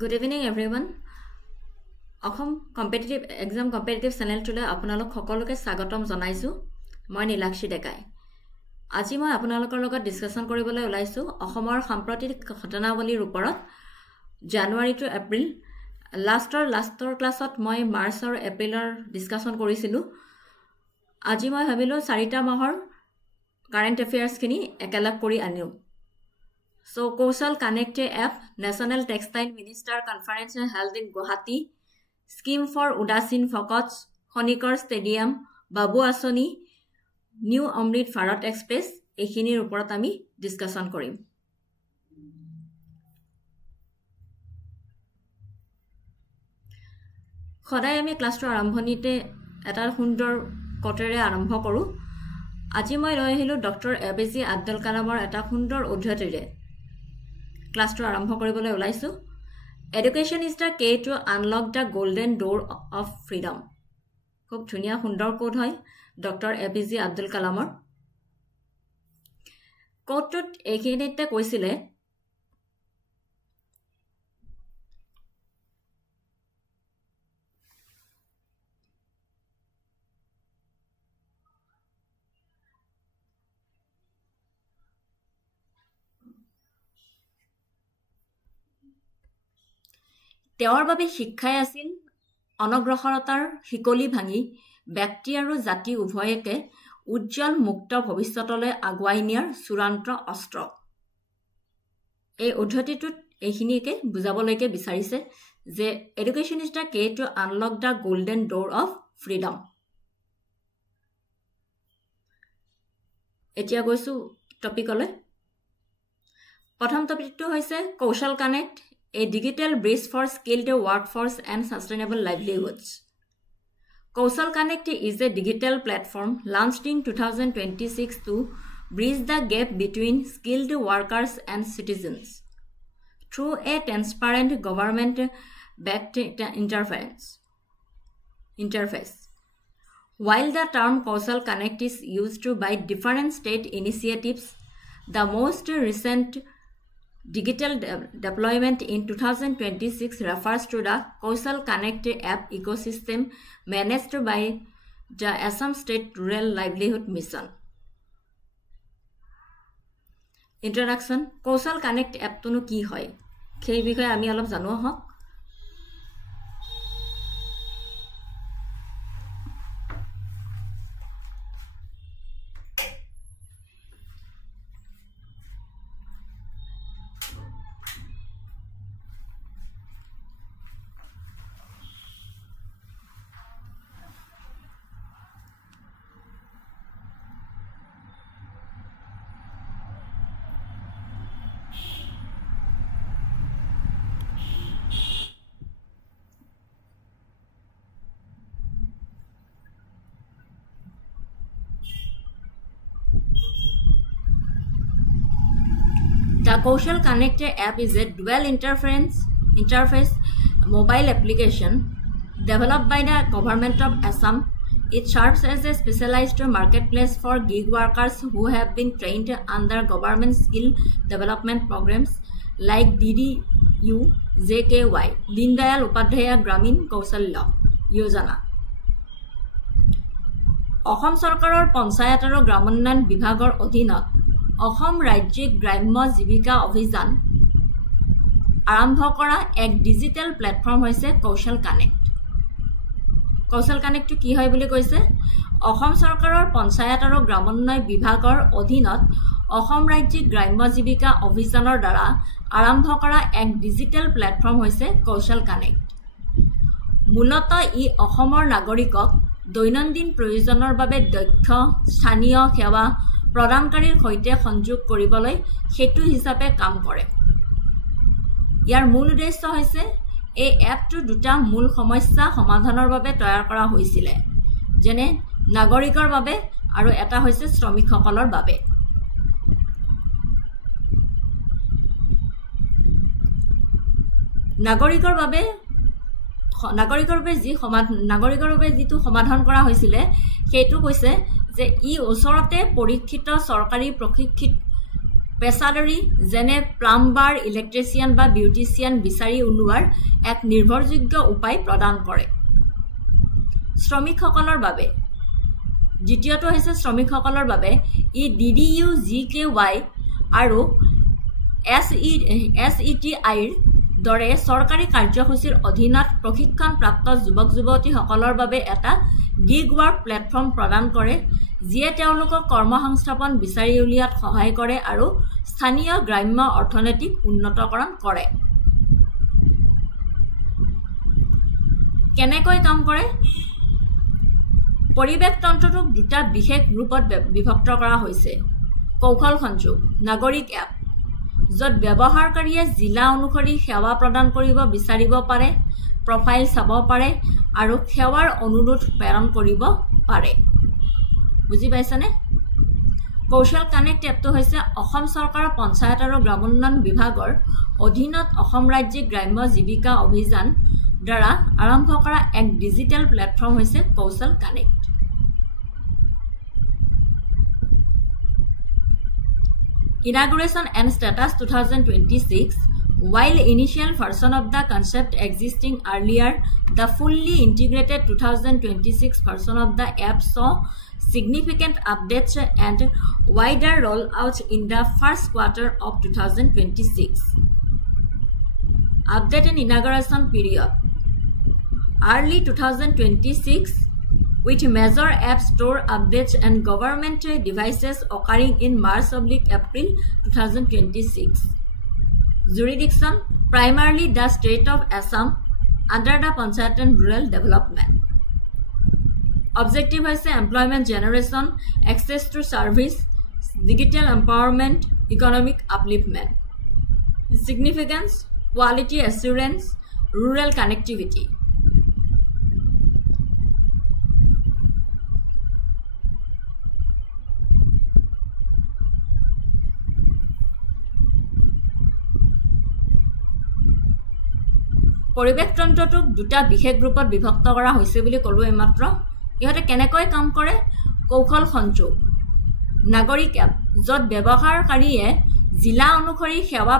Good evening, everyone. Assam competitive exam competitive চেনেলটোলৈ আপোনালোক সকলোকে স্বাগতম জনাইছোঁ। মই নীলাক্ষী ডেকাই। আজি মই আপোনালোকৰ লগত ডিছকাশ্যন কৰিবলৈ ওলাইছোঁ অসমৰ সাম্প্ৰতিক ঘটনাৱলীৰ ওপৰত। জানুৱাৰী টু এপ্ৰিল লাষ্টৰ ক্লাছত মই মাৰ্চ আৰু এপ্ৰিলৰ ডিছকাশ্যন কৰিছিলোঁ। আজি মই ভাবিলোঁ 4টা মাহৰ কাৰেণ্ট এফেয়াৰ্ছখিনি একেলগ কৰি আনিওঁ। So, Kaushal Connect app, National Textile Minister Conference held in Guwahati, Scheme for Udasin Focus, Khanikar Stadium, Babu Asoni, New Amrit Bharat Express, এইখিনিৰ ওপৰত আমি ডিছকাশ্যন কৰিম। সদায় আমি ক্লাছটো আৰম্ভণিতে এটা সুন্দৰ কটেৰে আৰম্ভ কৰোঁ। আজি মই লৈ আহিলোঁ ডক্টৰ APJ আব্দুল কালামৰ এটা সুন্দৰ উদ্ধৃতিৰে ক্লাছটো আৰম্ভ কৰিবলৈ ওলাইছোঁ। Education is the K two unlock the golden ডোৰ of freedom. খুব ধুনীয়া সুন্দৰ কোট হয় ডক্টৰ APJ আব্দুল কালামৰ। কোটটোত এইখিনিতে কৈছিলে তেওঁৰ বাবে শিক্ষাই আছিল অনগ্ৰসৰতাৰ শিকলি ভাঙি ব্যক্তি আৰু জাতি উভয়কে উজ্জ্বল মুক্ত ভৱিষ্যতলৈ আগুৱাই নিয়াৰ চূড়ান্ত অস্ত্ৰ। এই উদ্ধৃতিটোত এইখিনিকে বুজাবলৈকে বিচাৰিছে যে education is the K two unlock the golden ডোৰ of freedom. এতিয়া গৈছোঁ টপিকলৈ। প্ৰথম টপিকটো হৈছে কৌশল connect, a digital bridge for skilled workforce and sustainable livelihoods. Kaushal Connect is a digital platform launched in 2026 to bridge the gap between skilled workers and citizens through a transparent government-backed interface. While the term Kaushal Connect is used by different state initiatives, the most recent digital deployment in 2026 refers to the Kaushal Connect app ecosystem managed by the Assam State Rural Livelihood Mission. Introduction. Kaushal Connect app to কি হয় সেই বিষয়ে আমি অলপ জানো আহক। The Kaushal Connect app is a dual interface mobile application developed by the government of Assam. It serves as a specialized marketplace for gig workers who have been trained under government skill development programs like DDU JKY, Din Dayal Upadhyaya Gramin Kaushalya Yojana. Assam চৰকাৰৰ পঞ্চায়ত আৰু গ্ৰামোন্নয়ন বিভাগৰ অধীনত অসম ৰাজ্যিক গ্ৰাম্য জীৱিকা অভিযান আৰম্ভ কৰা এক ডিজিটেল প্লেটফৰ্ম হৈছে কৌশল কানেক্ট। কৌশল কানেক্টটো কি হয় বুলি কৈছে, অসম চৰকাৰৰ পঞ্চায়ত আৰু গ্ৰামোন্নয়ন বিভাগৰ অধীনত অসম ৰাজ্যিক গ্ৰাম্য জীৱিকা অভিযানৰ দ্বাৰা আৰম্ভ কৰা এক ডিজিটেল প্লেটফৰ্ম হৈছে কৌশল কানেক্ট। মূলতঃ ই অসমৰ নাগৰিকক দৈনন্দিন প্ৰয়োজনৰ বাবে দক্ষ স্থানীয় সেৱা প্ৰদানকাৰীৰ সৈতে সংযোগ কৰিবলৈ সেতু হিচাপে কাম কৰে। ইয়াৰ মূল উদ্দেশ্য হৈছে এই এপটো দুটা মূল সমস্যা সমাধানৰ বাবে তৈয়াৰ কৰা হৈছিল, যেনে নাগৰিকৰ বাবে আৰু এটা হৈছে শ্ৰমিকসকলৰ বাবে। নাগৰিকৰ বাবে যিটো সমাধান কৰা হৈছিলে সেইটো কৈছে যে ই ওচৰতে পৰীক্ষিত চৰকাৰী প্ৰশিক্ষিত পেছাদাৰী যেনে প্লাম্বাৰ, ইলেক্ট্ৰিচিয়ান বা বিউটিচিয়ান বিচাৰি উলিওৱাৰ এক নিৰ্ভৰযোগ্য উপায় প্ৰদান কৰে। শ্ৰমিকসকলৰ বাবে দ্বিতীয়টো হৈছে শ্ৰমিকসকলৰ বাবে ই DDU, GKY আৰু SETIৰ দৰে চৰকাৰী কাৰ্যসূচীৰ অধীনত প্ৰশিক্ষণপ্ৰাপ্ত যুৱক-যুৱতীসকলৰ বাবে এটা গিগ ৱৰ্ক প্লেটফৰ্ম প্ৰদান কৰে, যিয়ে তেওঁলোকক কৰ্মসংস্থাপন বিচাৰি উলিওৱাত সহায় কৰে আৰু স্থানীয় গ্ৰাম্য অৰ্থনীতিক উন্নতকৰণ কৰে। কেনেকৈ কাম কৰে? পৰিৱেশ তন্ত্ৰটোক দুটা বিশেষ গ্ৰুপত বিভক্ত কৰা হৈছে। কৌশল সংযোগ, নাগৰিক এপ, য'ত ব্যৱহাৰকাৰীয়ে জিলা অনুসৰি সেৱা প্ৰদান কৰিব বিচাৰিব পাৰে, প্ৰফাইল চাব পাৰে আৰু সেৱাৰ অনুৰোধ প্ৰেৰণ কৰিব পাৰে। বুজি পাইছেনে? কৌশল কানেক্ট এপটো হৈছে অসম চৰকাৰৰ পঞ্চায়ত আৰু গ্ৰামোন্নয়ন বিভাগৰ অধীনত অসম ৰাজ্যিক গ্ৰাম্য জীৱিকা অভিযান দ্বাৰা আৰম্ভ কৰা এক ডিজিটেল প্লেটফৰ্ম হৈছে কৌশল connect. Inauguration and status 2026. While initial version of the concept existing earlier, the fully integrated 2026 version of the app saw significant updates and wider rollout in the first quarter of 2026. Update and inauguration period. Early 2026, with major app store updates and government devices occurring in March/April 2026. Jurisdiction, primarily the state of Assam under the Panchayat and Rural Development. Objective is employment generation, access to service, digital empowerment, economic upliftment. Significance, quality assurance, rural connectivity. পৰিৱেশ তন্ত্ৰটোক দুটা বিশেষ গ্ৰুপত বিভক্ত কৰা হৈছে বুলি ক'লো এইমাত্ৰ। ইহঁতে কেনেকৈ কাম কৰে? কৌশল সংযোগ, নাগৰিক এপ, য'ত ব্যৱহাৰকাৰীয়ে জিলা অনুসৰি সেৱা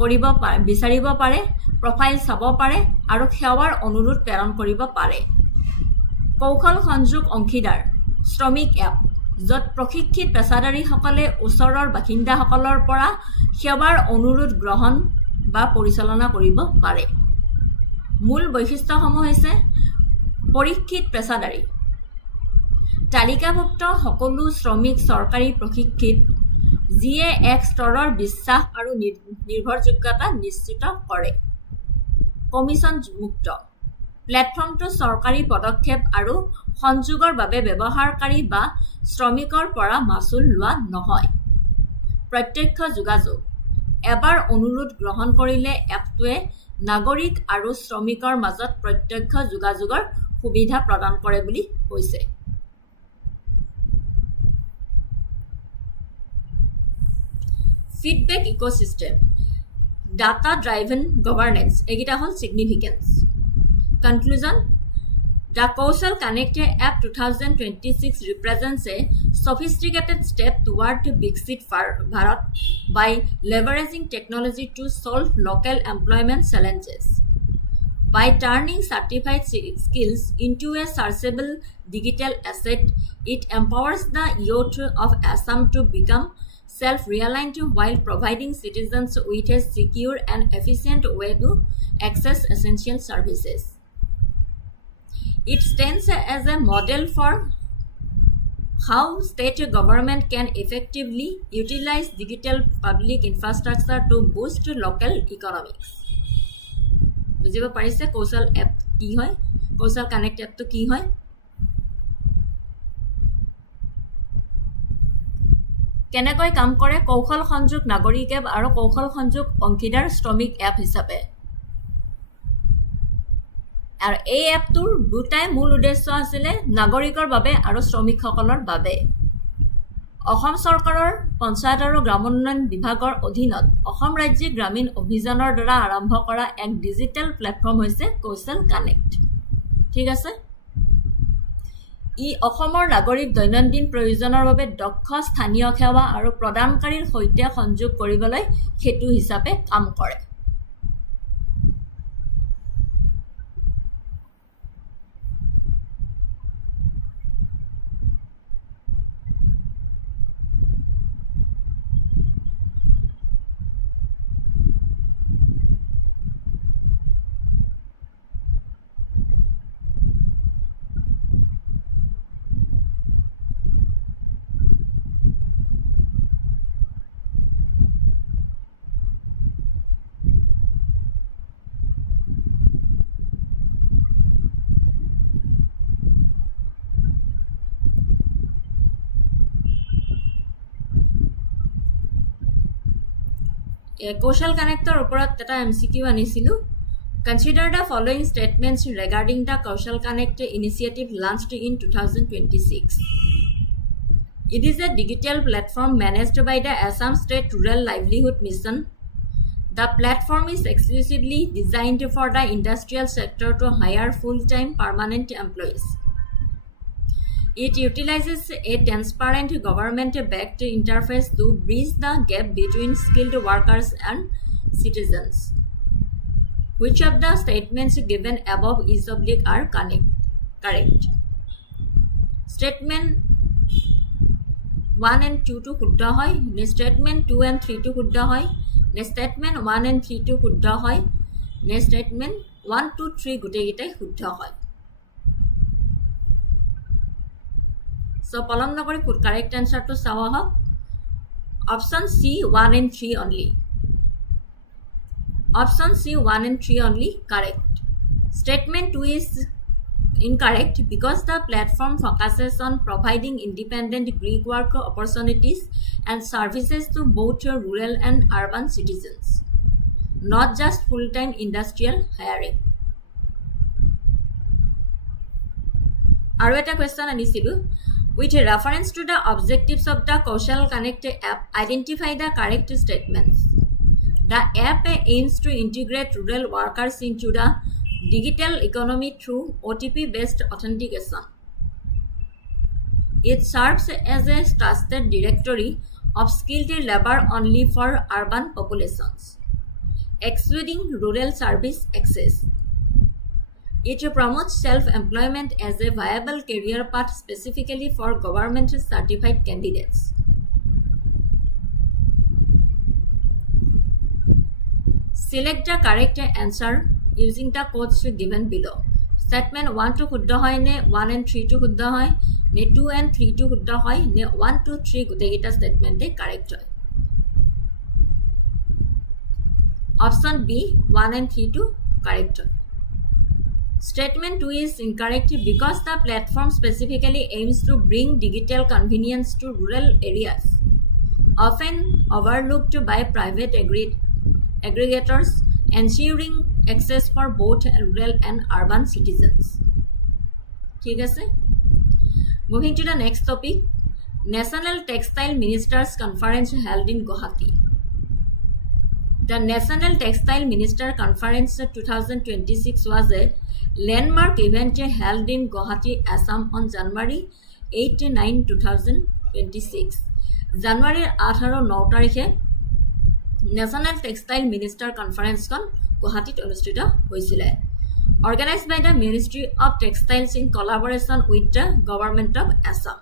কৰিব বিচাৰিব পাৰে, প্ৰফাইল চাব পাৰে আৰু সেৱাৰ অনুৰোধ প্ৰেৰণ কৰিব পাৰে। কৌশল সংযোগ অংশীদাৰ, শ্ৰমিক এপ, য'ত প্ৰশিক্ষিত পেছাদাৰীসকলে ওচৰৰ বাসিন্দাসকলৰ পৰা সেৱাৰ অনুৰোধ গ্ৰহণ বা পৰিচালনা কৰিব পাৰে। মূল বৈশিষ্ট্যসমূহ হৈছে প্ৰশিক্ষিত পেছাদাৰী, তালিকাভুক্ত সকলো শ্ৰমিক চৰকাৰী প্ৰশিক্ষিত, যিয়ে এক স্তৰৰ বিশ্বাস আৰু নিৰ্ভৰযোগ্যতা নিশ্চিত কৰে। কমিছন মুক্ত, প্লেটফৰ্মটো চৰকাৰী পদক্ষেপ আৰু সংযোগৰ বাবে ব্যৱহাৰকাৰী বা শ্ৰমিকৰ পৰা মাচুল লোৱা নহয়। প্ৰত্যক্ষ যোগাযোগ, এবাৰ অনুৰোধ গ্ৰহণ কৰিলে এপটোৱে নাগৰিক আৰু শ্ৰমিকৰ মাজত প্ৰত্যক্ষ যোগাযোগৰ সুবিধা প্ৰদান কৰে বুলি কৈছে। Feedback ecosystem, data driven governance, এইকেইটা হ'ল significance. Conclusion, The Kaushal Connect app 2026 represents a sophisticated step toward Viksit Bharat by leveraging technology to solve local employment challenges. By turning certified skills into a searchable digital asset, it empowers the youth of Assam to become self-reliant while providing citizens with a secure and efficient way to access essential services. It stands as a model for how state government can effectively utilize digital public infrastructure to boost local economics. বুজিব পাৰিছে কৌশল app কি হয়? কৌশল connect এপটো কি হয়? কেনেকৈ কাম কৰে? কৌশল সংযোগ নাগৰিক এপ আৰু কৌশল সংযোগ অংশীদাৰ শ্ৰমিক এপ হিচাপে। আৰু এই এপটোৰ দুটাই মূল উদ্দেশ্য আছিলে নাগৰিকৰ বাবে আৰু শ্ৰমিকসকলৰ বাবে। অসম চৰকাৰৰ পঞ্চায়ত আৰু গ্ৰামোন্নয়ন বিভাগৰ অধীনত অসম ৰাজ্যিক গ্ৰামীণ অভিযানৰ দ্বাৰা আৰম্ভ কৰা এক ডিজিটেল প্লেটফৰ্ম হৈছে কৌশল কানেক্ট। ঠিক আছে, ই অসমৰ নাগৰিক দৈনন্দিন প্ৰয়োজনৰ বাবে দক্ষ স্থানীয় সেৱা আৰু প্ৰদানকাৰীৰ সৈতে সংযোগ কৰিবলৈ সেতু হিচাপে কাম কৰে। Kaushal Connector ওপৰত এটা MCQ আনিছিলো। Consider the following statements regarding the Kaushal Connect initiative launched in 2026. It is a digital platform managed by the Assam State Rural Livelihood Mission. The platform is exclusively designed for the industrial sector to hire full-time permanent employees. It utilizes a transparent government-backed interface to bridge the gap between skilled workers and citizens. Which of the statements given above is are correct? Statement 1 and 2 to শুদ্ধ হয়, statement 2 and 3 to শুদ্ধ হয়, statement 1 and 3 to শুদ্ধ হয়, statement 1 to 3 গোটেইকেইটাই শুদ্ধ হয়। So, পলম নকৰি correct answer to চাও আহক। Option C 1 and 3 only. Option C 1 and 3 only correct. Statement 2 is incorrect because the platform focuses on providing independent gig work opportunities and services to both rural and urban citizens, not just full-time industrial hiring. আৰু এটা question আনিছিলো। With reference to the objectives of the Kaushal Connect app, identify the correct statements. The app aims to integrate rural workers into the digital economy through OTP-based authentication. It serves as a trusted directory of skilled labor only for urban populations, excluding rural service access. It promotes self-employment as a viable career path specifically for government-certified candidates. Select the correct answer using the codes given below. Statement 1 to শুদ্ধ হয় নে 1 and 3 to শুদ্ধ হয় নে 2 and 3 to শুদ্ধ হয় নে 1 to 3 গোটেইকেইটা statement correct হয়। Option B 1 and 3 to correct হয়। Statement 2 is incorrect because the platform specifically aims to bring digital convenience to rural areas, often overlooked by private aggregators, ensuring access for both rural and urban citizens. ঠিক আছে? Moving to the next topic, National Textile Ministers Conference held in Guwahati. The National Textile Minister Conference 2026 was a landmark event held in Guwahati, Assam on January 8-9, 2026. January 8-9 তাৰিখে National Textile Minister Conference খন গুৱাহাটীত অনুষ্ঠিত হৈছিল। Organized by the Ministry of Textiles in collaboration with the Government of Assam.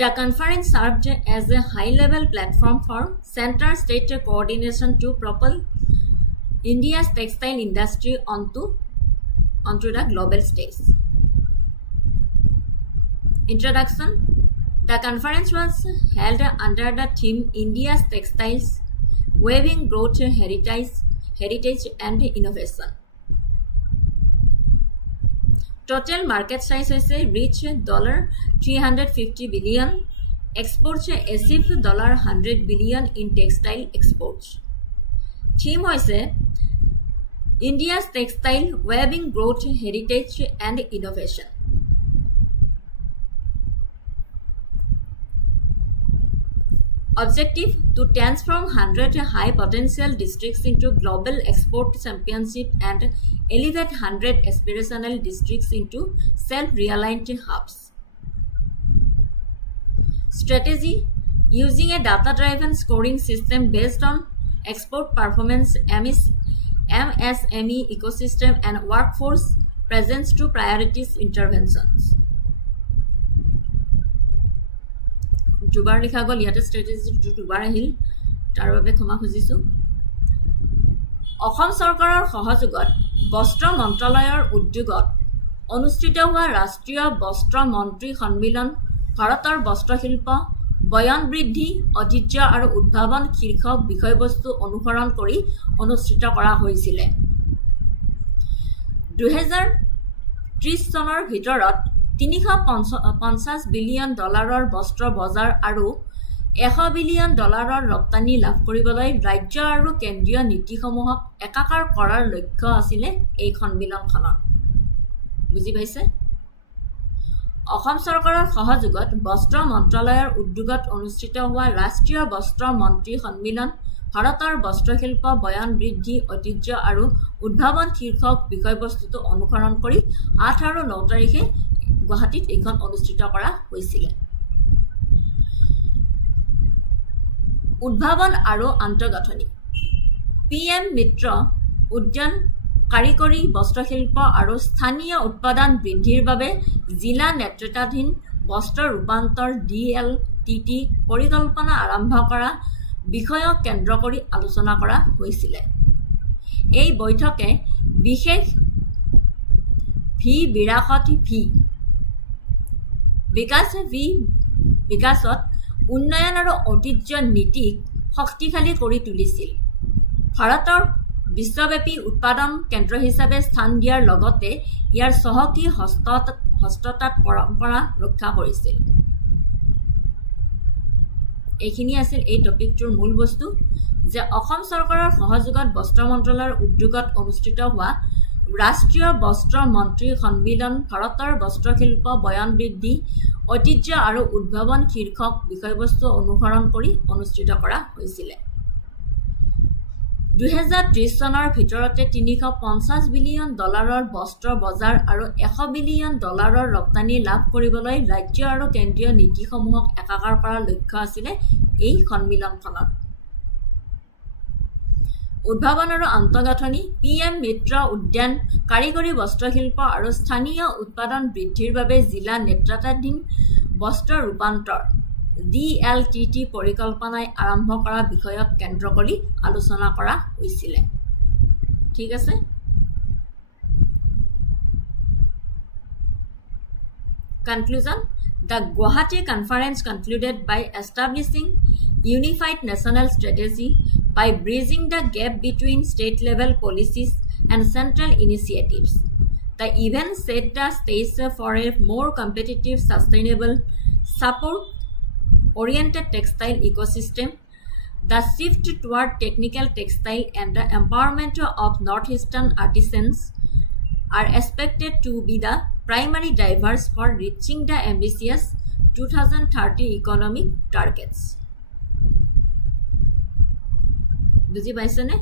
The conference served as a high-level platform for center-state coordination to propel India's textile industry onto the global stage. Introduction. The conference was held under the theme India's Textiles, Weaving Growth, Heritage and Innovation. Total market size is reach $350 billion, exports achieve $100 billion in textile exports. Theme was India's Textile, Weaving Growth, Heritage and Innovation. Objective to transform 100 high potential districts into global export championship and elevate 100 aspirational districts into self-reliant hubs. Strategy: using a data-driven scoring system based on export performance, MSME ecosystem and workforce presence to priorities interventions. দুবাৰ লিখা গ'ল ইয়াতে ষ্ট্ৰেটেজিটো দুবাৰ আহিল তাৰ বাবে ক্ষমা খুজিছোঁ অসম চৰকাৰৰ সহযোগত বস্ত্ৰ মন্ত্ৰালয়ৰ উদ্যোগত অনুষ্ঠিত হোৱা ৰাষ্ট্ৰীয় বস্ত্ৰ মন্ত্ৰী সন্মিলন ভাৰতৰ বস্ত্ৰশিল্প বয়ন বৃদ্ধি ঐতিহ্য আৰু উদ্ভাৱন শীৰ্ষক বিষয়বস্তু অনুসৰণ কৰি অনুষ্ঠিত কৰা হৈছিল 2030 চনৰ ভিতৰত $350 বিলিয়ন বস্ত্ৰ বজাৰ আৰু $100 বিলিয়ন ৰপ্তানি লাভ কৰিবলৈ ৰাজ্য আৰু কেন্দ্ৰীয় নীতিসমূহক একাকাৰ কৰাৰ লক্ষ্য আছিল এই সন্মিলনখনৰ বুজি পাইছে অসম চৰকাৰৰ সহযোগত বস্ত্ৰ মন্ত্ৰালয়ৰ উদ্যোগত অনুষ্ঠিত হোৱা ৰাষ্ট্ৰীয় বস্ত্ৰ মন্ত্ৰী সন্মিলন ভাৰতৰ বস্ত্ৰশিল্প বয়ন বৃদ্ধি ঐতিহ্য আৰু উদ্ভাৱন শীৰ্ষক বিষয়বস্তুটো অনুসৰণ কৰি 8 আৰু 9 তাৰিখে গুৱাহাটীত এইখন অনুষ্ঠিত কৰা হৈছিল উদ্ভাৱন আৰু আন্তঃগাঁথনি PM মিত্ৰ উদ্যান কাৰিকৰী বস্ত্ৰশিল্প আৰু স্থানীয় উৎপাদন বৃদ্ধিৰ বাবে জিলা নেতৃত্বাধীন বস্ত্ৰ ৰূপান্তৰ DLTT পৰিকল্পনা আৰম্ভ কৰা বিষয়ক কেন্দ্ৰ কৰি আলোচনা কৰা হৈছিল এই বৈঠকে বিশেষ বিৰাসত বিকাশত উন্নয়ন আৰু ঐতিহ্য নীতিক শক্তিশালী কৰি তুলিছিল ভাৰতৰ বিশ্বব্যাপী উৎপাদন কেন্দ্ৰ হিচাপে স্থান দিয়াৰ লগতে ইয়াৰ চহকী হস্ততাঁত পৰম্পৰা ৰক্ষা কৰিছিল এইখিনি আছিল এই টপিকটোৰ মূল বস্তু যে অসম চৰকাৰৰ সহযোগত বস্ত্ৰ মন্ত্ৰালয়ৰ উদ্যোগত অনুষ্ঠিত হোৱা ৰাষ্ট্ৰীয় বস্ত্ৰ মন্ত্ৰী সন্মিলন ভাৰতৰ বস্ত্ৰশিল্প বয়ন বৃদ্ধি ঐতিহ্য আৰু উদ্ভাৱন শীৰ্ষক বিষয়বস্তু অনুসৰণ কৰি অনুষ্ঠিত কৰা হৈছিল 2030 চনৰ ভিতৰতে $350 বিলিয়ন বস্ত্ৰ বজাৰ আৰু $100 বিলিয়ন ৰপ্তানি লাভ কৰিবলৈ ৰাজ্য আৰু কেন্দ্ৰীয় নীতিসমূহক একাকাৰ কৰাৰ লক্ষ্য আছিল এই সন্মিলনখনৰ উদ্ভাৱন আৰু আন্তঃগাঁথনি PM মিত্ৰ উদ্যান কাৰিকৰী বস্ত্ৰশিল্প আৰু স্থানীয় উৎপাদন বৃদ্ধিৰ বাবে জিলা নেতৃত্বাধীন বস্ত্ৰ ৰূপান্তৰ DLTT পৰিকল্পনাই আৰম্ভ কৰা বিষয়ক কেন্দ্ৰ কৰি আলোচনা কৰা হৈছিল ঠিক আছে Conclusion The Guwahati Conference concluded by establishing unified national strategy by bridging the gap between state-level policies and central initiatives. The event set the stage for a more competitive, sustainable, support-oriented textile ecosystem. The shift toward technical textile and the empowerment of northeastern artisans are expected to be the primary drivers for reaching the ambitious 2030 economic targets. বুজি পাইছেনে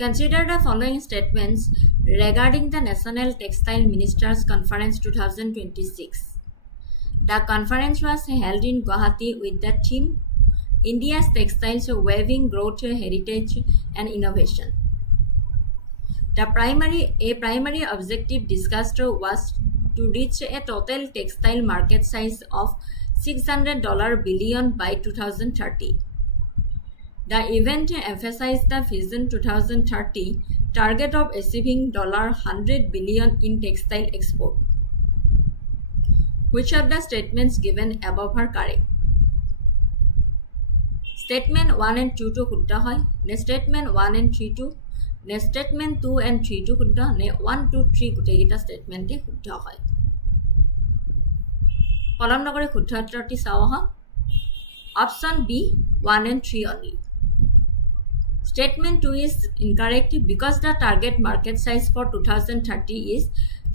Consider the following statements regarding the National Textile Ministers Conference 2026. The conference was held in Guwahati with the theme India's Textiles Weaving Growth, Heritage and Innovation. A primary objective discussed was to reach a total textile market size of $600 billion by 2030. The event emphasized the Vision 2030 target of achieving $100 billion in textile export. Which of the statements given above are correct? Statement 1 and 2 to শুদ্ধ হয় নে statement 1 and 3 to নে statement 2 and 3 to শুদ্ধ নে 1 2 3 গোটেইকেইটা statementে শুদ্ধ হয় পলম নকৰি শুদ্ধ উত্তৰটি চাওঁ আহক option B 1 and 3 only. Statement 2 is incorrect because the target market size for 2030 is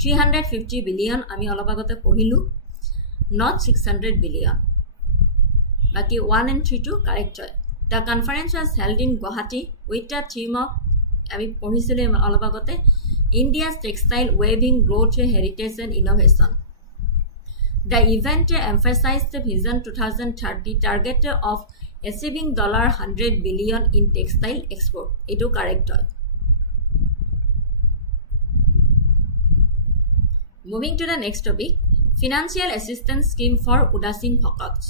350 billion. আমি অলপ আগতে পঢ়িলো not 600 billion. Baki 1 and 3 to correct hoy. The conference was held in Guwahati with the theme of আমি পঢ়িছিলো অলপ আগতে India's textile weaving growth, heritage and innovation. The event emphasized the Vision 2030 target of achieving $100 billion in textile export. Etu correct hoy. Moving to the next topic, financial assistance scheme for Udasin Bhakats.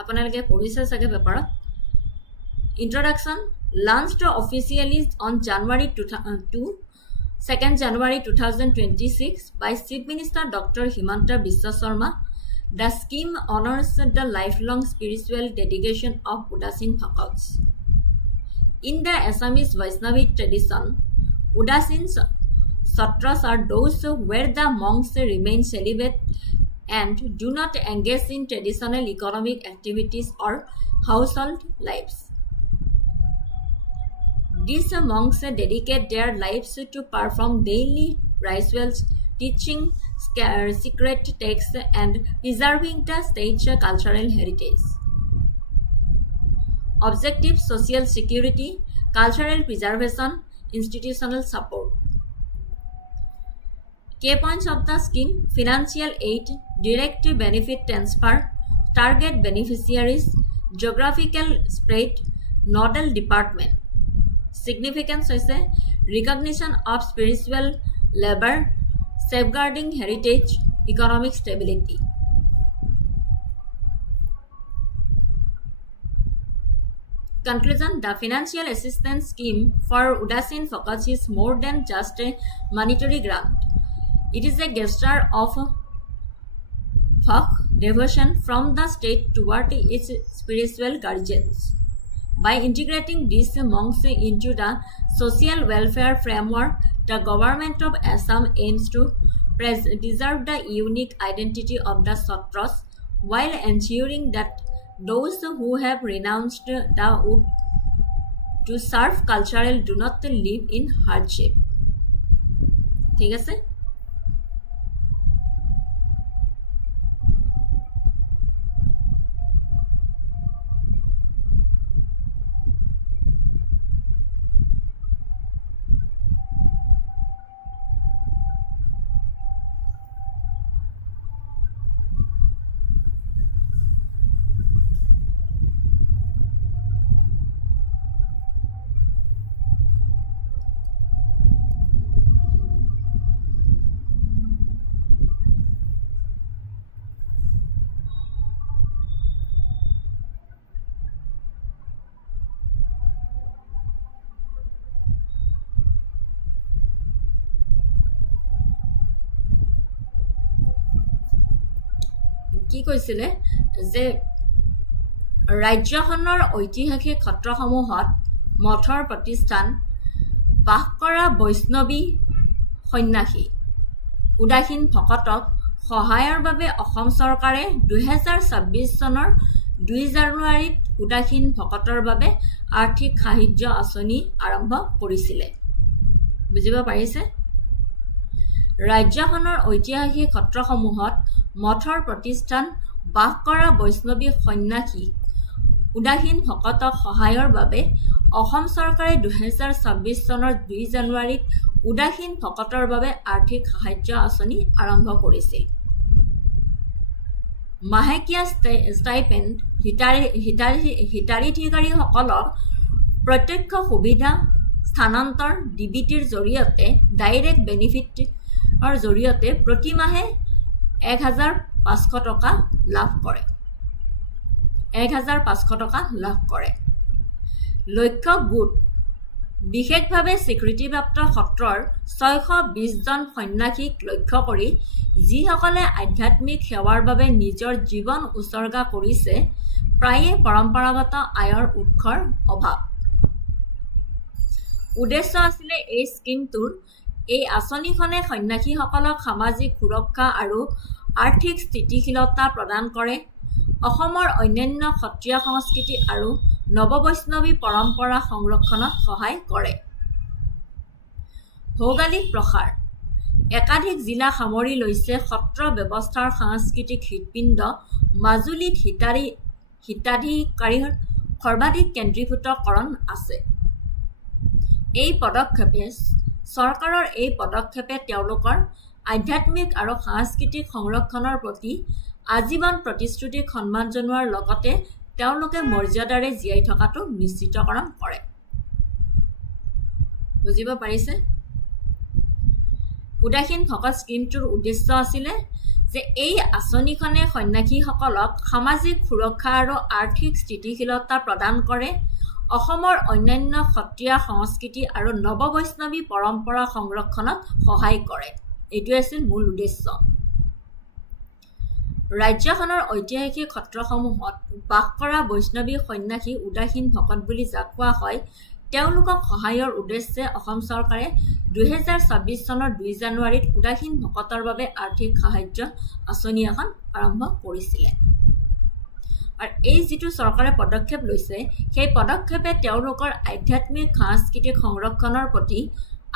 আপোনালোকে পঢ়িছে চাগে পেপাৰত introduction launched officially on January 2nd January 2026 by Chief Minister Dr. Himanta Biswa Sharma. The scheme honors the lifelong spiritual dedication of Udasin Bhakats. In the Assamese Vaishnavi tradition, Udasin Satras are those where the monks remain celibate and do not engage in traditional economic activities or household lives. These monks dedicate their lives to perform daily rituals, teaching secret texts, and preserving the state's cultural heritage. Objectives: social security, cultural preservation, institutional support. Key points of the scheme: financial aid, direct benefit transfer, target beneficiaries, geographical spread, nodal department. Significance is recognition of spiritual labor, safeguarding heritage, economic stability. Conclusion: the financial assistance scheme for Udasin Bhakats is more than just a monetary grant. It is a gesture of devotion from the state toward its spiritual guardians. By integrating these monks into the social welfare framework, the government of Assam aims to preserve the unique identity of the Satras while ensuring that those who have renounced the wood to serve cultural do not live in hardship. ঠিক আছে কি কৈছিলে যে ৰাজ্যখনৰ ঐতিহাসিক ক্ষেত্ৰসমূহত মঠৰ প্ৰতিষ্ঠান বাস কৰা বৈষ্ণৱী সন্ন্যাসী উদাসীন ভকতক সহায়ৰ বাবে অসম চৰকাৰে 2026 চনৰ 2 জানুৱাৰীত উদাসীন ভকতৰ বাবে আৰ্থিক সাহায্য আঁচনি আৰম্ভ কৰিছিলে বুজিব পাৰিছে ৰাজ্যখনৰ ঐতিহাসিক ক্ষেত্ৰসমূহত মঠৰ প্ৰতিষ্ঠান বাস কৰা বৈষ্ণৱী সন্ন্যাসী উদাসীন ভকতক সহায়ৰ বাবে অসম চৰকাৰে 2026 চনৰ 2 জানুৱাৰীত উদাসীন ভকতৰ বাবে আৰ্থিক সাহায্য আঁচনি আৰম্ভ কৰিছিল মাহেকীয়া ষ্টাইপেণ্ড হিতাধিকাৰীসকলক প্ৰত্যক্ষ সুবিধা স্থানান্তৰ ডিবিটিৰ জৰিয়তে ডাইৰেক্ট বেনিফিটৰ জৰিয়তে প্ৰতি মাহে 1,500 টকা লাভ কৰে 1,500 টকা লাভ কৰে লক্ষ্য গোট বিশেষভাৱে স্বীকৃতিপ্ৰাপ্ত সত্ৰৰ 620 জন সন্ন্যাসীক লক্ষ্য কৰি যিসকলে আধ্যাত্মিক সেৱাৰ বাবে নিজৰ জীৱন উৎসৰ্গা কৰিছে প্ৰায়ে পৰম্পৰাগত আয়ৰ উৎসৰ অভাৱ উদ্দেশ্য আছিলে এই স্কিমটোৰ এই আঁচনিখনে সন্ন্যাসীসকলক সামাজিক সুৰক্ষা আৰু আৰ্থিক স্থিতিশীলতা প্ৰদান কৰে অসমৰ অন্যান্য সত্ৰীয়া সংস্কৃতি আৰু নৱবৈষ্ণৱী পৰম্পৰা সংৰক্ষণত সহায় কৰে ভৌগোলিক প্ৰসাৰ একাধিক জিলা সামৰি লৈছে সত্ৰ ব্যৱস্থাৰ সাংস্কৃতিক হৃদপিণ্ড মাজুলীত হিতাধিকাৰীৰ সৰ্বাধিক কেন্দ্ৰীভূতকৰণ আছে চৰকাৰৰ এই পদক্ষেপে তেওঁলোকৰ আধ্যাত্মিক আৰু সাংস্কৃতিক সংৰক্ষণৰ প্ৰতি আজীৱন প্ৰতিশ্ৰুতিক সন্মান জনোৱাৰ লগতে তেওঁলোকে মৰ্যাদাৰে জীয়াই থকাটো নিশ্চিতকৰণ কৰে বুজিব পাৰিছে উদাসীন ভকত স্কিমটোৰ উদ্দেশ্য আছিলে যে এই আঁচনিখনে সন্ন্যাসীসকলক সামাজিক সুৰক্ষা আৰু আৰ্থিক স্থিতিশীলতা প্ৰদান কৰে অসমৰ অন্যান্য সত্ৰীয়া সংস্কৃতি আৰু নৱবৈষ্ণৱী পৰম্পৰা সংৰক্ষণত সহায় কৰে এইটো আছিল মূল উদ্দেশ্য ৰাজ্যখনৰ ঐতিহাসিক সত্ৰসমূহত বাস কৰা বৈষ্ণৱী সন্ন্যাসী উদাসীন ভকত বুলি যাক কোৱা হয় তেওঁলোকক সহায়ৰ উদ্দেশ্যে অসম চৰকাৰে 2026 চনৰ 2 জানুৱাৰীত উদাসীন ভকতৰ বাবে আৰ্থিক সাহায্য আঁচনি এখন আৰম্ভ কৰিছিলে আৰু এই যিটো চৰকাৰে পদক্ষেপ লৈছে সেই পদক্ষেপে তেওঁলোকৰ আধ্যাত্মিক সাংস্কৃতিক সংৰক্ষণৰ প্ৰতি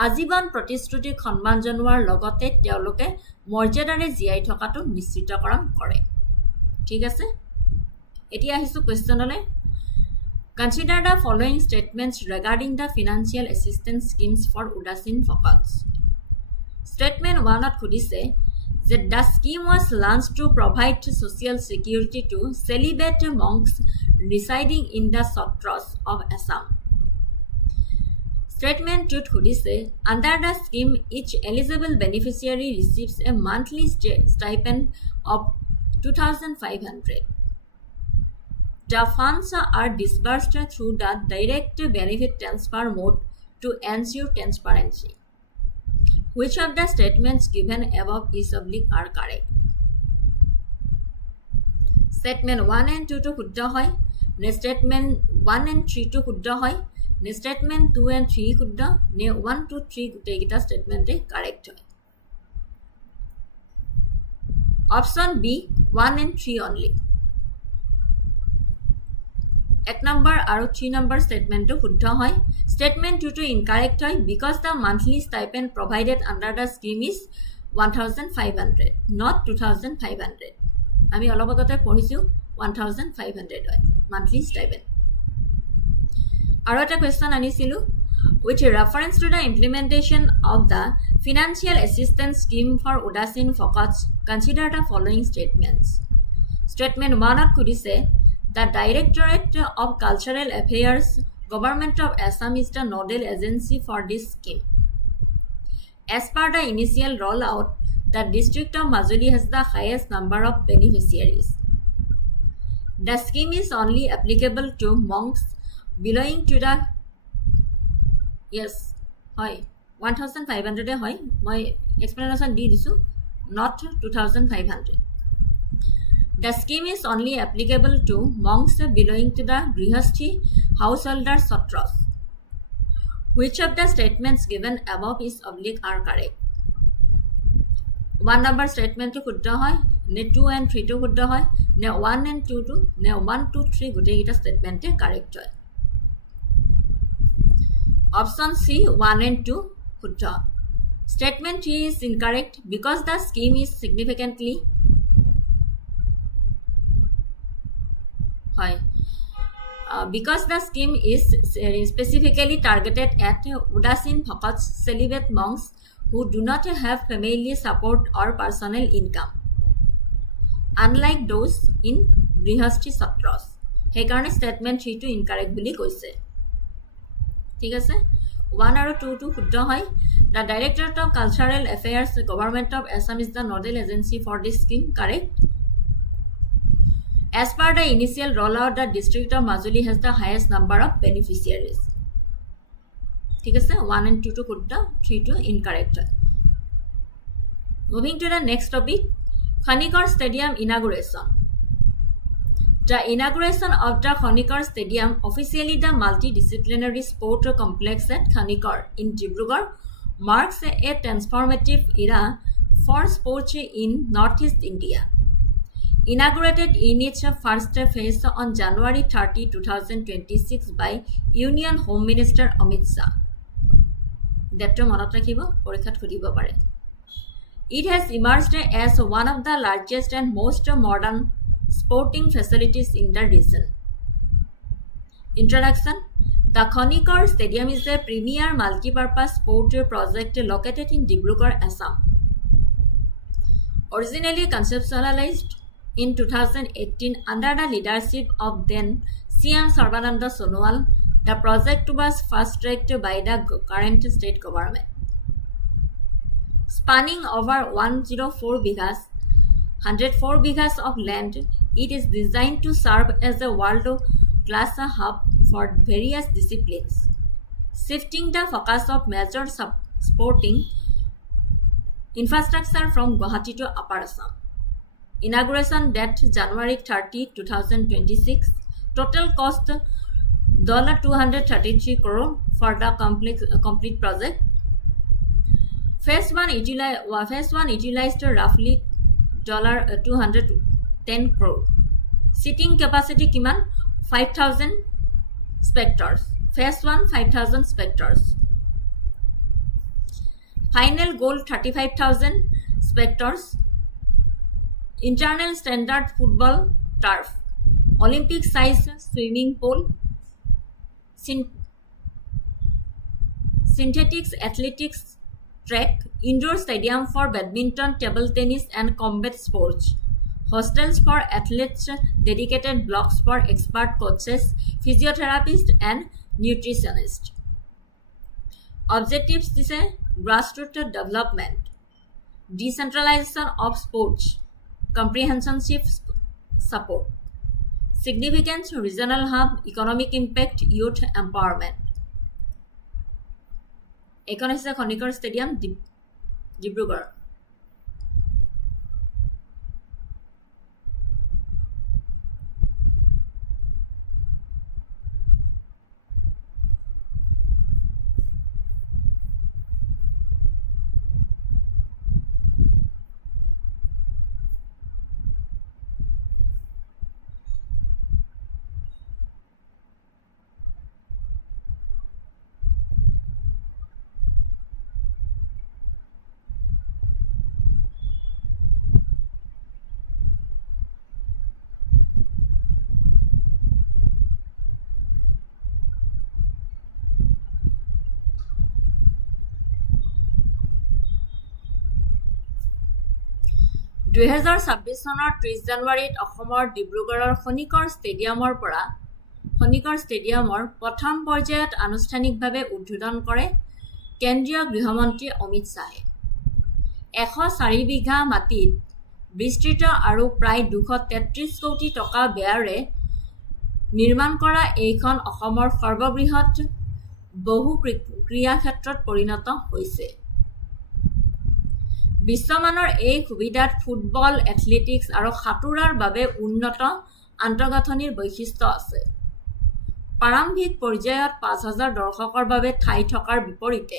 আজীৱন প্ৰতিশ্ৰুতিক সন্মান জনোৱাৰ লগতে তেওঁলোকে মৰ্যাদাৰে জীয়াই থকাটো নিশ্চিতকৰণ কৰে ঠিক আছে এতিয়া আহিছো কোৱেশ্চনলৈ Consider the following statements regarding the financial assistance schemes for Udasin Phokats. Statement 1 at Khudise that the scheme was launched to provide social security to celibate monks residing in the Satras of Assam. Statement 2 Khudise under the scheme each eligible beneficiary receives a monthly stipend of 2,500. The funds are disbursed through the direct benefit transfer mode to ensure transparency. Which of the statements given above is are correct? Statement 1 and 2 to Huddha hoy. Statement 1 and 3 to Huddha hoy. Statement 2 and 3 Huddha. 1 to 3 Gita statement correct hoy. Option B 1 and 3 only. 1 number আৰু 3 number statement to শুদ্ধ হয় statement 2 to incorrect হয় because the monthly stipend provided under the scheme is 1,500 not 2,500 আমি অলপ আগতে পঢ়িছো 1,500 হয় monthly stipend আৰু এটা কোৱেশ্চন আনিছিলো with reference to the implementation of the financial assistance scheme for Udasin Phokats consider the following statements statement 1 at খুদিছে The Directorate of Cultural Affairs, Government of Assam is the nodal agency for this scheme. As per the initial rollout, the district of Majuli has the highest number of beneficiaries. The scheme is only applicable to monks belonging to the yes, hoy 1,500 hoy. My explanation di disu not 2,500. The scheme is only applicable to monks belonging to the Grihasthi householder Satras. Which of the statements given above is are correct? 1 number statement to Huddha hoy, ne 2 and 3 to Huddha hoy, ne 1 and 2 to, ne 1 to 3 gute gita statement correct hoy. Option C 1 and 2 Huddha. Statement 3 is incorrect because the scheme is significantly because the scheme is specifically targeted at Udasin Phokats celibate monks who do not have family support or personal income, unlike those in Grihasthi Satras. Hekarne statement 3 to incorrect boli koise. ঠিক আছে 1 আৰু 2 টো শুদ্ধ হয় The Directorate of Cultural Affairs Government of Assam is the nodal agency for this scheme correct As per the initial rollout the district of Majuli has the highest number of beneficiaries ঠিক আছে 1 and 2 টো শুদ্ধ 3 টো incorrect Moving to the next topic Khanikar Stadium inauguration The inauguration of the Khanikar Stadium, officially the multidisciplinary sport complex at Khanikar in Dibrugarh, marks a transformative era for sports in Northeast India. Inaugurated in its first phase on January 30, 2026 by Union Home Minister Amrit Bharat. Detto monot rakhibo, porikhat khudibo pare. It has emerged as one of the largest and most modern sporting facilities in the region. Introduction The Khanikar Stadium is a premier multi-purpose sport project located in Dibrugarh, Assam. Originally conceptualized in 2018 under the leadership of then CM Sarbananda Sonowal, the project was fast-tracked by the current state government. Spanning over 104 bighas, 104 bighas of land, it is designed to serve as a world-class hub for various disciplines, shifting the focus of major sporting infrastructure from Guwahati to Upper Assam. Inauguration date January 30, 2026. Total cost $233 crore for the complete project. Phase 1 utilized roughly $210 crore. Seating capacity kiman 5,000 spectators. Phase 1 5,000 spectators. Final goal 35,000 spectators. Internal standard football turf. Olympic size swimming pool. Synthetics athletics track. Indoor stadium for badminton, table tennis and combat sports. Hostels for athletes, dedicated blocks for expert coaches, physiotherapists and nutritionists. Objectives is a grassroots development, decentralization of sports, comprehensive support, significant regional hub, economic impact, youth empowerment. Ekon is the Khanikar Stadium, Dibrugarh. (2026) চনৰ 30 জানুৱাৰীত অসমৰ ডিব্ৰুগড়ৰ খনিকৰ ষ্টেডিয়ামৰ প্ৰথম পৰ্যায়ত আনুষ্ঠানিকভাৱে উদ্বোধন কৰে কেন্দ্ৰীয় গৃহমন্ত্ৰী অমিত শ্বাহে 104 বিঘা মাটিত বিস্তৃত আৰু প্ৰায় 233 কোটি টকা ব্যয়েৰে নিৰ্মাণ কৰা এইখন অসমৰ সৰ্ববৃহৎ বহু ক্ৰীড়া ক্ষেত্ৰত পৰিণত হৈছে বিশ্বমানৰ এই সুবিধাত ফুটবল এথলেটিক্স আৰু সাঁতোৰাৰ বাবে উন্নত আন্তঃগাঁথনিৰ বৈশিষ্ট্য আছে প্ৰাৰম্ভিক পৰ্যায়ত 5000 দৰ্শকৰ বাবে ঠাই থকাৰ বিপৰীতে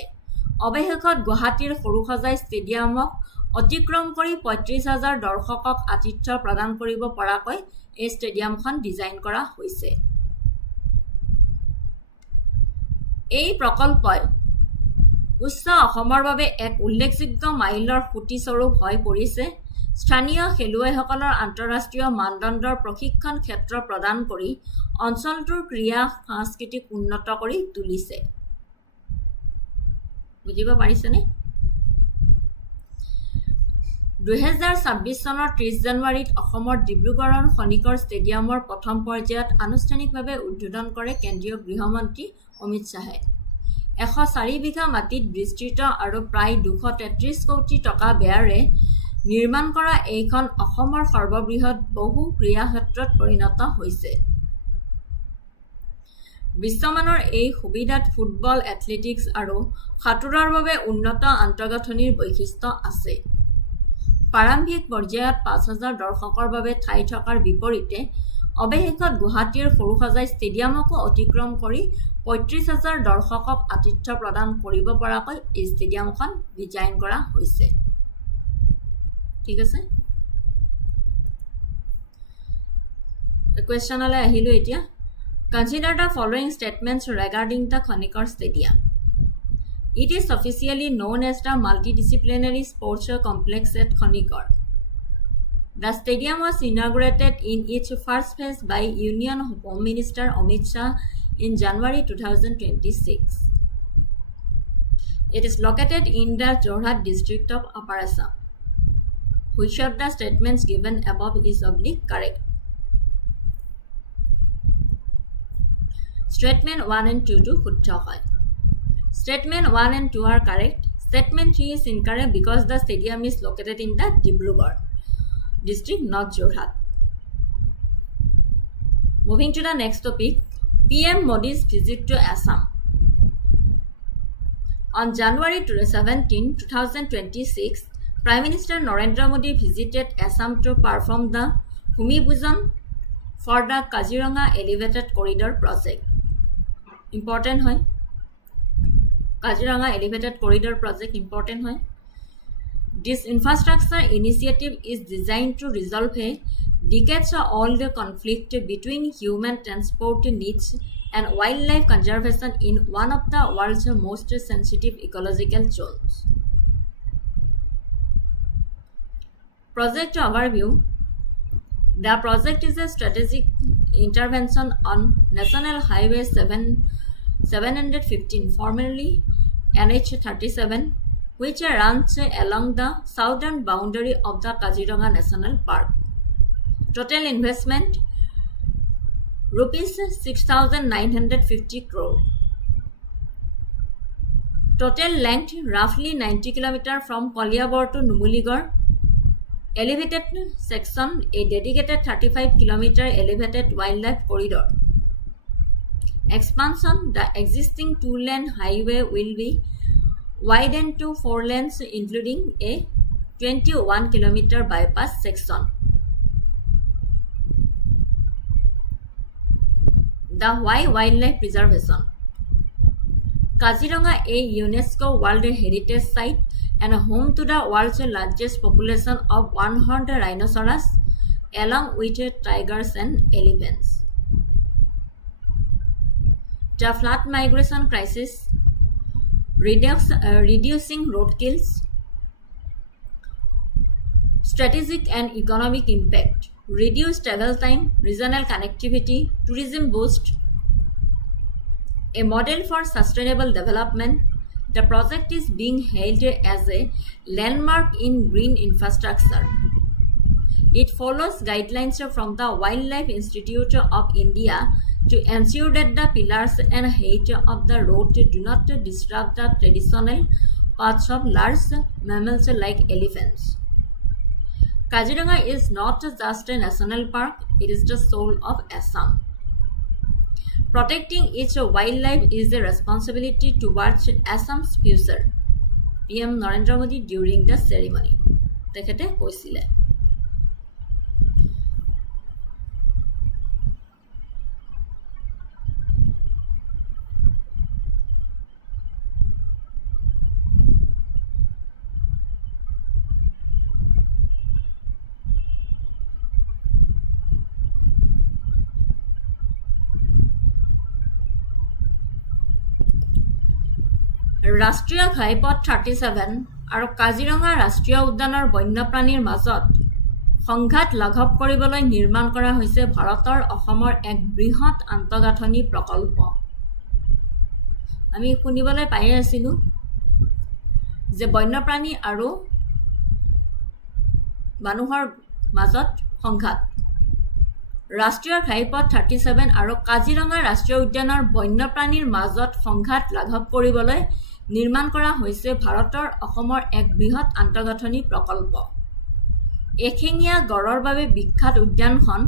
অৱশেষত গুৱাহাটীৰ সৰুসজাই ষ্টেডিয়ামক অতিক্ৰম কৰি 35000 দৰ্শকক আতিথ্য প্ৰদান কৰিব পৰাকৈ এই ষ্টেডিয়ামখন ডিজাইন কৰা হৈছে এই প্ৰকল্পই উচ্চ অসমৰ বাবে এক উল্লেখযোগ্য মাইলৰ খুঁটি স্বৰূপ হৈ পৰিছে স্থানীয় খেলুৱৈসকলৰ আন্তঃৰাষ্ট্ৰীয় মানদণ্ডৰ প্ৰশিক্ষণ ক্ষেত্ৰ প্ৰদান কৰি অঞ্চলটোৰ ক্ৰীড়া সাংস্কৃতিক উন্নত কৰি তুলিছে বুজিব পাৰিছেনে 2026 চনৰ 30 জানুৱাৰীত অসমৰ ডিব্ৰুগড়ৰ খনিকৰ ষ্টেডিয়ামৰ প্ৰথম পৰ্যায়ত আনুষ্ঠানিকভাৱে উদ্বোধন কৰে কেন্দ্ৰীয় গৃহমন্ত্ৰী অমিত শ্বাহে 104 বিঘা মাটিত বিস্তৃত আৰু প্ৰায় 233 কোটি টকা ব্যয়েৰে নিৰ্মাণ কৰা এইখন অসমৰ সৰ্ববৃহৎ বহু ক্ৰীড়াক্ষেত্ৰত পৰিণত হৈছে। বিশ্বমানৰ এই সুবিধাত ফুটবল, এথলেটিক্স আৰু সাঁতোৰৰ বাবে উন্নত আন্তঃগাঁথনিৰ বৈশিষ্ট্য আছে। প্ৰাৰম্ভিক পৰ্যায়ত 5,000 দৰ্শকৰ বাবে ঠাই থকাৰ বিপৰীতে অৱশেষত গুৱাহাটীৰ সৰুসজাই ষ্টেডিয়ামকো অতিক্ৰম কৰি 35,000 দৰ্শকক আতিথ্য প্ৰদান কৰিব পৰাকৈ এই ষ্টেডিয়ামখন ডিজাইন কৰা হৈছে। ঠিক আছে, কুৱেশ্যনলৈ আহিলোঁ এতিয়া। Consider the following statements regarding the Khanikar Stadium. It is officially known as the multidisciplinary sports complex at Khanikar. The stadium was inaugurated in its first phase by Union Home Minister Amrit Bharat in January 2026. It is located in the Jorhat district of Upper Assam. Which of the statements given above is correct? Statement 1 and 2 to শুদ্ধ হয়। Statement 1 and 2 are correct. Statement 3 is incorrect because the stadium is located in the Dibrugarh district, not Jorhat. Moving to the next topic, PM Modi's visit to Assam. On January 17, 2026, Prime Minister Narendra Modi visited Assam to perform the Bhumi Pujan for the Kaziranga elevated corridor project. Important হয়, Kaziranga elevated corridor project important হয়। This infrastructure initiative is designed to resolve a decades-old conflict between human transport needs and wildlife conservation in one of the world's most sensitive ecological zones. Project overview. The project is a strategic intervention on National Highway 715, formerly NH37, which runs along the southern boundary of the Kaziranga National Park. Total investment rupees 6,950 crore. Total length roughly 90 km from Kaliabor to Numuligarh. Elevated section, a dedicated 35 km elevated wildlife corridor. Expansion, the existing 2-lane highway will be widened to 4 lanes, including a 21 km bypass section. The why wildlife preservation. Kaziranga, a UNESCO World Heritage Site and home to the world's largest population of one-horned rhinoceros, along with tigers and elephants. The flood migration crisis, reducing roadkills, strategic and economic impact, reduced travel time, regional connectivity, tourism boost, a model for sustainable development. The project is being hailed as a landmark in green infrastructure. It follows guidelines from the Wildlife Institute of India to ensure that the pillars and height of the road do not disrupt the traditional paths of large mammals like elephants. Kaziranga is not just a national park, it is the soul of Assam. Protecting its wildlife is a responsibility towards Assam's future. PM Narendra Modi during the ceremony. তেখেতে কৈছিলে। ৰাষ্ট্ৰীয় ঘাইপথ 37 আৰু কাজিৰঙা ৰাষ্ট্ৰীয় উদ্যানৰ বন্যপ্ৰাণীৰ মাজত সংঘাত লাঘৱ কৰিবলৈ নিৰ্মাণ কৰা হৈছে ভাৰতৰ অসমৰ এক বৃহৎ আন্তঃগাঁথনি প্ৰকল্প। আমি শুনিবলৈ পাই আছিলোঁ যে বন্যপ্ৰাণী আৰু মানুহৰ মাজত সংঘাত ৰাষ্ট্ৰীয় ঘাইপথ 37 আৰু কাজিৰঙা ৰাষ্ট্ৰীয় উদ্যানৰ বন্যপ্ৰাণীৰ মাজত সংঘাত লাঘৱ কৰিবলৈ নিৰ্মাণ কৰা হৈছে ভাৰতৰ অসমৰ এক বৃহৎ আন্তঃগাঁথনি প্ৰকল্প। এশিঙীয়া গড়ৰ বাবে বিখ্যাত উদ্যানখন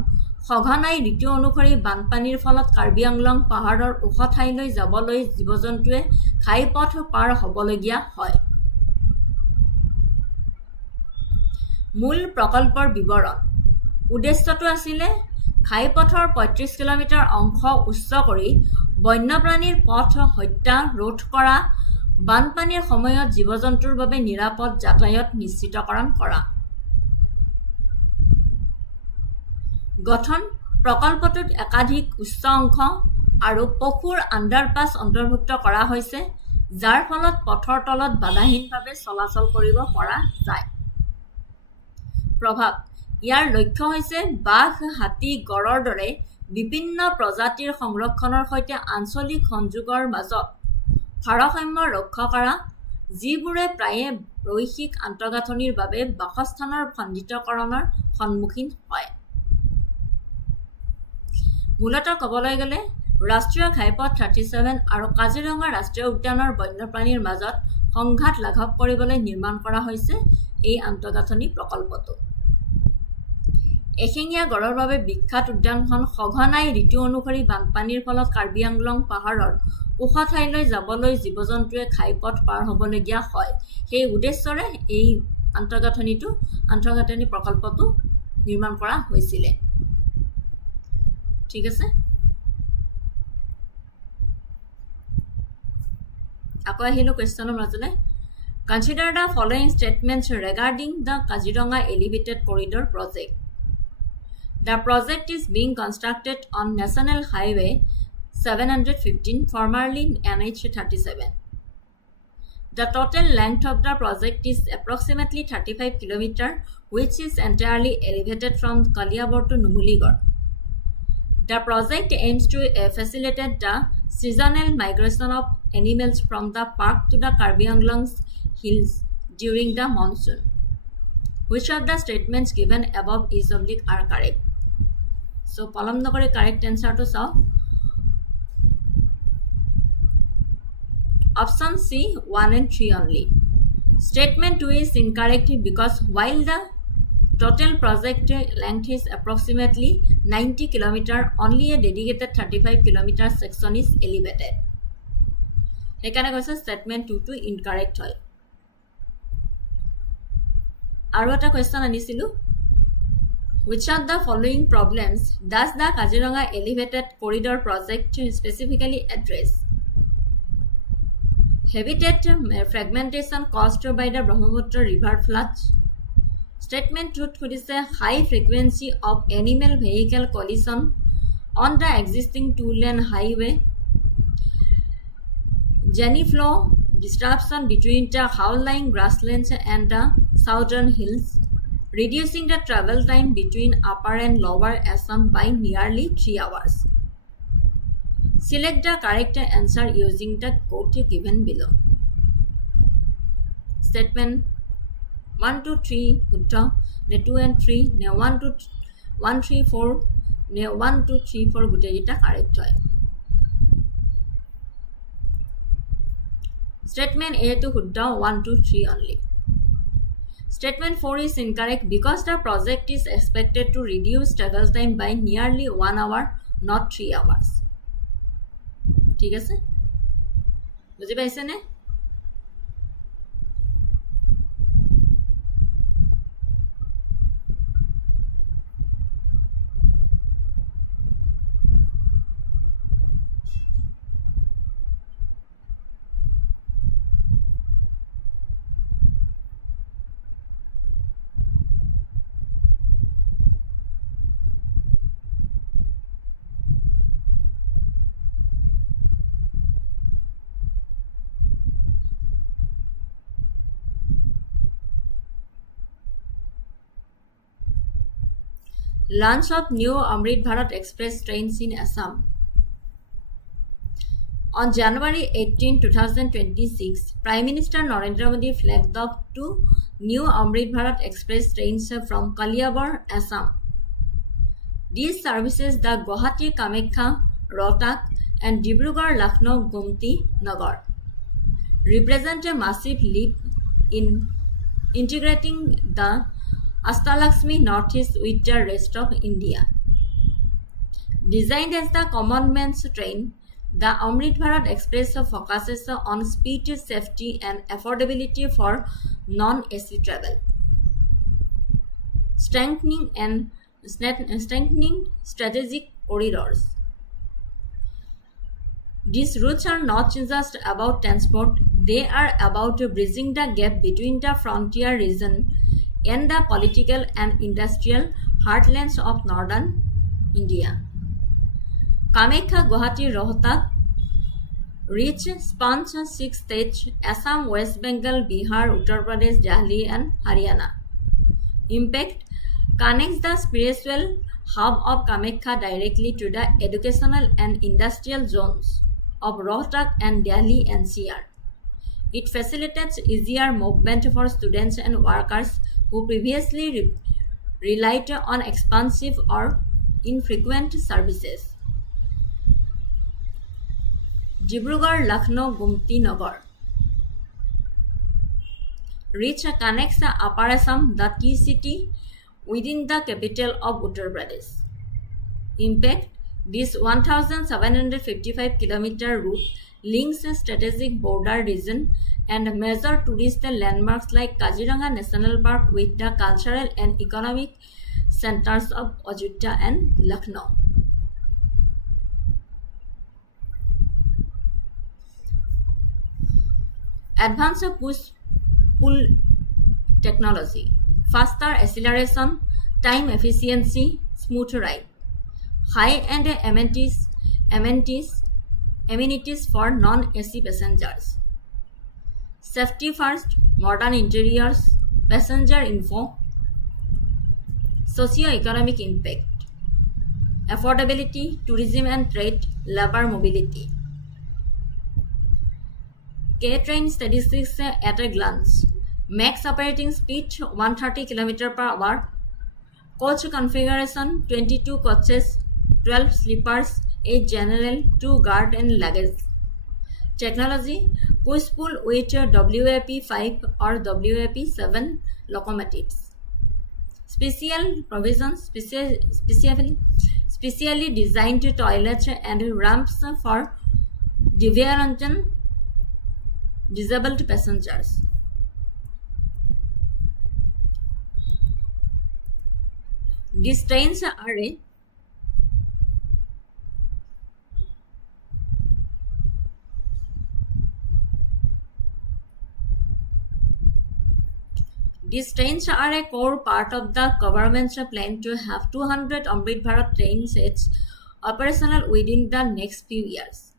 সঘনাই ঋতু অনুসৰি বানপানীৰ ফলত কাৰ্বি আংলং পাহাৰৰ ওখ ঠাইলৈ যাবলৈ জীৱ-জন্তুৱে ঘাইপথ পাৰ হ'বলগীয়া হয়। মূল প্ৰকল্পৰ বিৱৰণ। উদ্দেশ্যটো আছিলে ঘাইপথৰ ৩৫ কিলোমিটাৰ অংশ উচ্চ কৰি বন্যপ্ৰাণীৰ পথ হত্যা ৰোধ কৰা, বানপানীৰ সময়ত জীৱ-জন্তুৰ বাবে নিৰাপদ যাতায়াত নিশ্চিতকৰণ কৰা। গঠন। প্ৰকল্পটোত একাধিক উচ্চ অংশ আৰু পশুৰ আণ্ডাৰপাছ অন্তৰ্ভুক্ত কৰা হৈছে, যাৰ ফলত পথৰ তলত বাধাহীনভাৱে চলাচল কৰিব পৰা যায়। প্ৰভাৱ। ইয়াৰ লক্ষ্য হৈছে বাঘ, হাতী, গড়ৰ দৰে বিভিন্ন প্ৰজাতিৰ সংৰক্ষণৰ সৈতে আঞ্চলিক সংযোগৰ মাজত ভাৰসাম্য ৰক্ষা কৰা, যিবোৰে প্ৰায়ে ৰৈখিক আন্তঃগাঁথনিৰ বাবে বাসস্থানৰ খণ্ডিতকৰণৰ সন্মুখীন হয়। মূলতঃ ক'বলৈ গ'লে ৰাষ্ট্ৰীয় ঘাইপথ 37 আৰু কাজিৰঙা ৰাষ্ট্ৰীয় উদ্যানৰ বন্যপ্ৰাণীৰ মাজত সংঘাত লাঘৱ কৰিবলৈ নিৰ্মাণ কৰা হৈছে এই আন্তঃগাঁথনি প্ৰকল্পটো। এশিঙীয়া গড়ৰ বাবে বিখ্যাত উদ্যানখন সঘনাই ঋতু অনুসৰি বানপানীৰ ফলত কাৰ্বি আংলং পাহাৰৰ ওখ ঠাইলৈ যাবলৈ জীৱ-জন্তুৱে ঘাইপথ পাৰ হ'বলগীয়া হয়। সেই উদ্দেশ্যৰে এই আন্তঃগাঁথনি প্ৰকল্পটো নিৰ্মাণ কৰা হৈছিলে। ঠিক আছে, আকৌ আহিলোঁ কুৱেশ্যনৰ মাজলৈ। Consider the following statements regarding the Kaziranga elevated corridor project. The project is being constructed on National Highway 715, formerly NH 37. The total length of the project is approximately 35 km, which is entirely elevated from Kaliabor to Numuligarh. The project aims to facilitate the seasonal migration of animals from the park to the Karbi Anglong's hills during the monsoon. Which of the statements given above is oblique are correct? So, পলম নকৰি correct answer to চাওঁ। Option C, 1 and 3 only. Statement 2 is incorrect because while the total project length is approximately 90 km, only a dedicated 35 km section is elevated. সেইকাৰণে কৈছে statement 2 টো incorrect হয়। আৰু এটা question আনিছিলোঁ। Which of the following problems does the Kaziranga Elevated Corridor project specifically address? Habitat fragmentation caused by the Brahmaputra river floods. Statement 2 is a high frequency of animal vehicle collision on the existing two-lane highway. Jenny flow disruption between the low-lying grasslands and the southern hills, reducing the travel time between upper and lower Assam by nearly 3 hours. Select the correct answer using the code given below. Statement 1 to 3 শুদ্ধ, 2 and 3 1 to 1 3 4 1 2 3 4 গোটেইকেইটা correct হয়। Statement A to শুদ্ধ, 1 to 3 only. Statement 4 is incorrect because the project is expected to reduce travel time by nearly 1 hour, not 3 hours. ঠিক আছে, বুজি পাইছেনে? Launch of new Amrit Bharat Express trains in Assam. On January 18, 2026, Prime Minister Narendra Modi flagged off 2 new Amrit Bharat Express trains from Kaliabor, Assam. These services, the Guwahati Kamakya, Rohtak, and Dibrugarh Lucknow Gomti Nagar, represent a massive leap in integrating the Astalakshmi Northeast with the rest of India. Designed as the common man's train, the Amrit Bharat Express focuses on speed, safety, and affordability for non-AC travel, strengthening strategic corridors. These routes are not just about transport, they are about bridging the gap between the frontier region and the political and industrial heartlands of northern India. Kamakya Guwahati Rohtak reach spans 6 states: Assam, West Bengal, Bihar, Uttar Pradesh, Delhi, and Haryana. Impact connects the spiritual hub of Kamakya directly to the educational and industrial zones of Rohtak and Delhi NCR. It facilitates easier movement for students and workers who previously relied on expensive or infrequent services. Dibrugarh Lucknow Gomti Nagar reach connects Upper Assam, the tea city, within the capital of Uttar Pradesh. Impact: this 1,755 km route links a strategic border region and major tourist landmarks like Kaziranga National Park with the cultural and economic centers of Ajodhya and Lucknow. Advanced push-pull technology, faster acceleration, time efficiency, smooth ride, high-end amenities for non-AC passengers, safety first, modern interiors, passenger info, socio-economic impact, affordability, tourism and trade, labor mobility. K-train statistics at a glance: max operating speed 130 km per hour, coach configuration 22 coaches, 12 sleepers, 8 general, 2 guard and luggage. Technology: push-pull with WAP-5 or WAP-7 locomotives. Special provisions: specially designed toilets and ramps for disabled passengers. These trains are a core part of the government's plan to have 200 Amrit Bharat train sets operational within the next few years,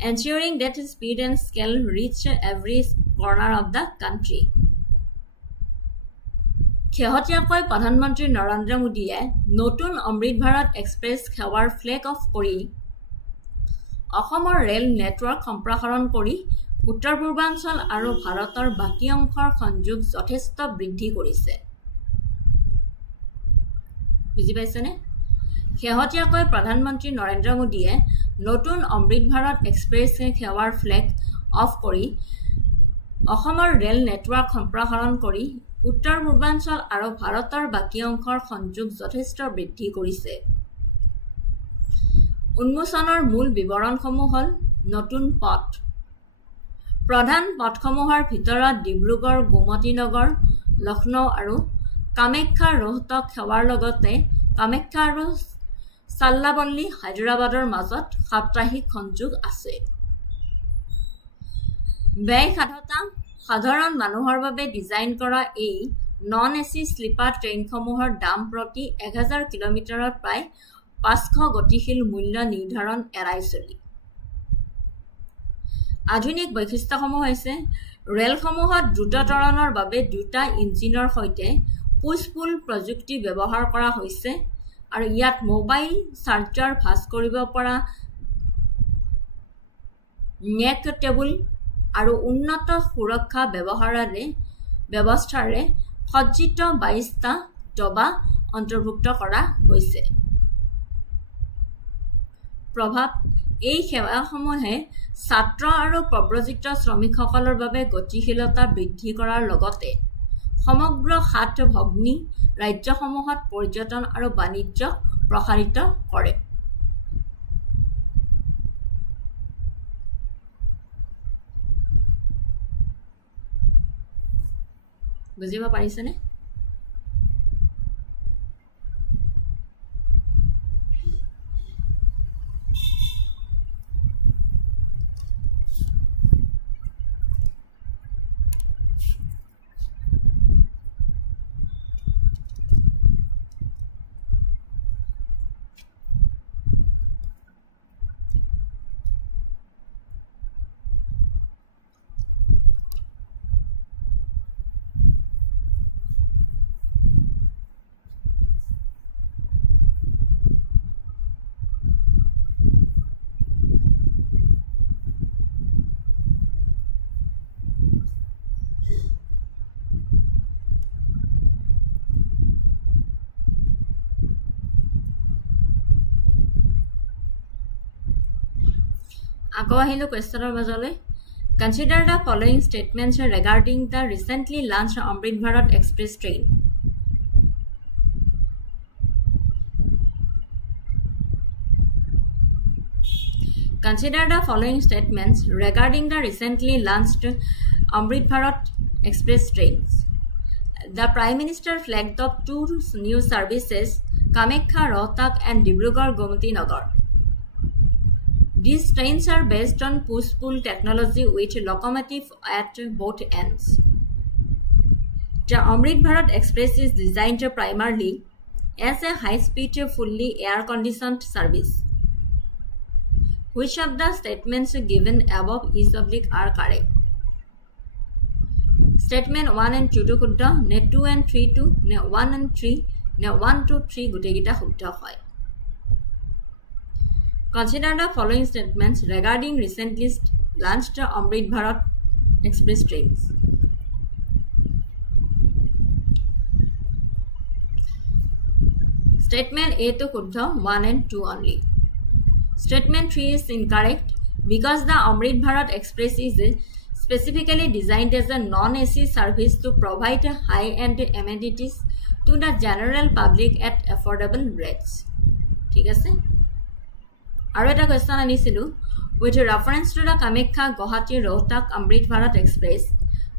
ensuring that speed and scale reach every corner of the country. শেহতীয়াকৈ প্ৰধানমন্ত্ৰী নৰেন্দ্ৰ মোদীয়ে নতুন অমৃত Bharat express সেৱাৰ flag off কৰি অসমৰ rail network সম্প্ৰসাৰণ কৰি উত্তৰ পূৰ্বাঞ্চল আৰু ভাৰতৰ বাকী অংশৰ সংযোগ যথেষ্ট বৃদ্ধি কৰিছে। বুজি পাইছেনে? শেহতীয়াকৈ প্ৰধানমন্ত্ৰী নৰেন্দ্ৰ মোদীয়ে নতুন অমৃত ভাৰত এক্সপ্ৰেছ সেৱাৰ ফ্লেগ অফ কৰি অসমৰ ৰেল নেটৱৰ্ক সম্প্ৰসাৰণ কৰি উত্তৰ পূৰ্বাঞ্চল আৰু ভাৰতৰ বাকী অংশৰ সংযোগ যথেষ্ট বৃদ্ধি কৰিছে। উন্মোচনৰ মূল বিৱৰণসমূহ হ'ল: নতুন পথ, প্ৰধান পথসমূহৰ ভিতৰত ডিব্ৰুগড় গোমতী নগৰ, লক্ষ্ণৌ আৰু কামাখ্যা ৰোহতক সেৱাৰ লগতে কামাখ্যা আৰু চাল্লাবল্লী হায়দৰাবাদৰ মাজত সাপ্তাহিক সংযোগ আছে। ব্যয়সাধ্যতা: সাধাৰণ মানুহৰ বাবে ডিজাইন কৰা এই নন এচি স্লিপাৰ ট্ৰেইনসমূহৰ দাম প্ৰতি 1000 কিলোমিটাৰত প্ৰায় 500 গতিশীল মূল্য নিৰ্ধাৰণ এৰাই চলি। আধুনিক বৈশিষ্ট্যসমূহ হৈছে: ৰেলসমূহত দ্ৰুততৰণৰ বাবে 2টা ইঞ্জিনৰ সৈতে পুছ-পুল প্ৰযুক্তি ব্যৱহাৰ কৰা হৈছে আৰু ইয়াত মোবাইল চাৰ্জাৰ ভাঁজ কৰিব পৰা নেক টেবুল আৰু উন্নত সুৰক্ষা ব্যৱস্থাৰে সজ্জিত 22টা ডবা অন্তৰ্ভুক্ত কৰা হৈছে। প্ৰভাৱ এই সেৱাসমূহে ছাত্ৰ আৰু প্ৰব্ৰজিত শ্ৰমিকসকলৰ বাবে গতিশীলতা বৃদ্ধি কৰাৰ লগতে সমগ্ৰ 7 ভগ্নী ৰাজ্যসমূহত পৰ্যটন আৰু বাণিজ্যক প্ৰসাৰিত কৰে। বুজিব পাৰিছেনে? আকৌ আহিলো কুৱেশ্যনৰ মাজলৈ। Consider the following statements regarding the recently launched Amrit Bharat Express train. Consider the following statements regarding the recently launched Amrit Bharat Express trains. The Prime Minister flagged off 2 new services, Kamekhya, Rohtak and Dibrugarh Gomti Nagar. These trains are based on push-pull technology with locomotive at both ends. The Amrit Bharat Express is designed primarily as a high-speed, fully air-conditioned service. Which of the statements given above is oblique are correct? Statement 1 and 2 to শুদ্ধ, নে 2 and 3 to, নে 1 and 3, নে 1 to 3 গোটেইকেইটা শুদ্ধ হয়। Consider the following statements regarding recently launched Amrit Bharat Express trains. Statement A to শুদ্ধ, 1 and 2 only. Statement 3 is incorrect because the Amrit Bharat Express is specifically designed as a non-AC service to provide high-end amenities to the general public at affordable rates. ঠিক আছে? আৰু এটা question আনিছিলো, with reference to the Kamekhya, Guwahati, Rohtak, Amrit Bharat Express,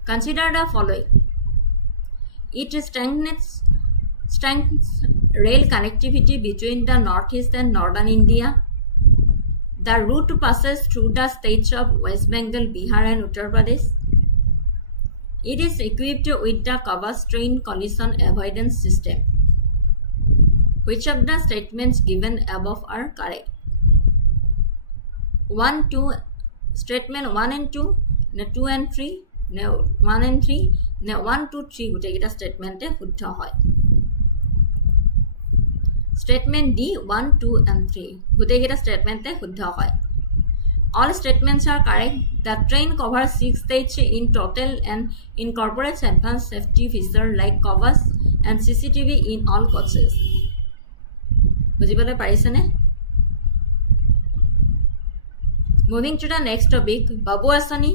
consider the following. It strengthens rail connectivity between the northeast and northern India. The route passes through the states of West Bengal, Bihar and Uttar Pradesh. It is equipped with the Kavach train collision avoidance system. Which of the statements given above are correct? 1, 2, statement 1 and 2, ne 2 and 3, ne 1 and 3, ne 1, 2, 3 গোটেইকেইটা statement শুদ্ধ হয়। Statement D 1, 2 and 3 গোটেইকেইটা statement শুদ্ধ হয়। All statements are correct. The train covers 6 states in total and incorporates advanced safety features like Kavach and CCTV in all coaches. বুজিবলৈ পাৰিছেনে? Moving to the next topic, Babu Asoni,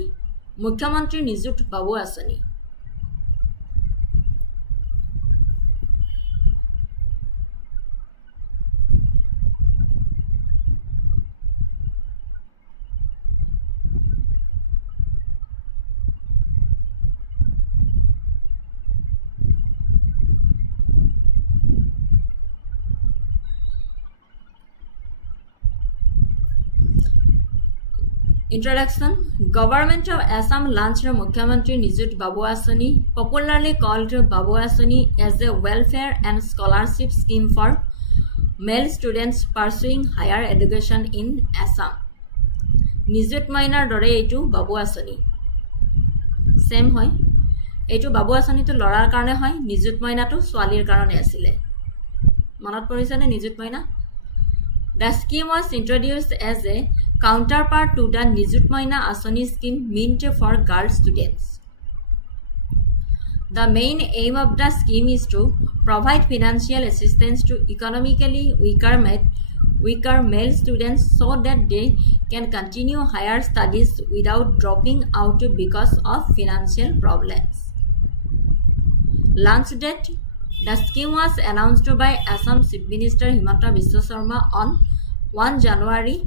Mukhyamantri Nijut Babu Asoni. Introduction. Government of Assam launched Mukhyamantri Nijut Babu Asoni, popularly called Babu Asoni, as a welfare and scholarship scheme for male students pursuing higher education in Assam. Nijut Mainar dore etu Babu Asoni. Same hoy. Etu Babu Asoni to lorar karone hoy, Nijut Maina to swalir karone asile. Manat porisane Nijut Maina? The scheme was introduced as a counterpart to the Nijut Maina Asoni scheme meant for girl students. The main aim of the scheme is to provide financial assistance to economically weaker male students so that they can continue higher studies without dropping out because of financial problems. Launch date. The scheme was announced by Assam Chief Minister Himanta Biswa Sharma on 1 January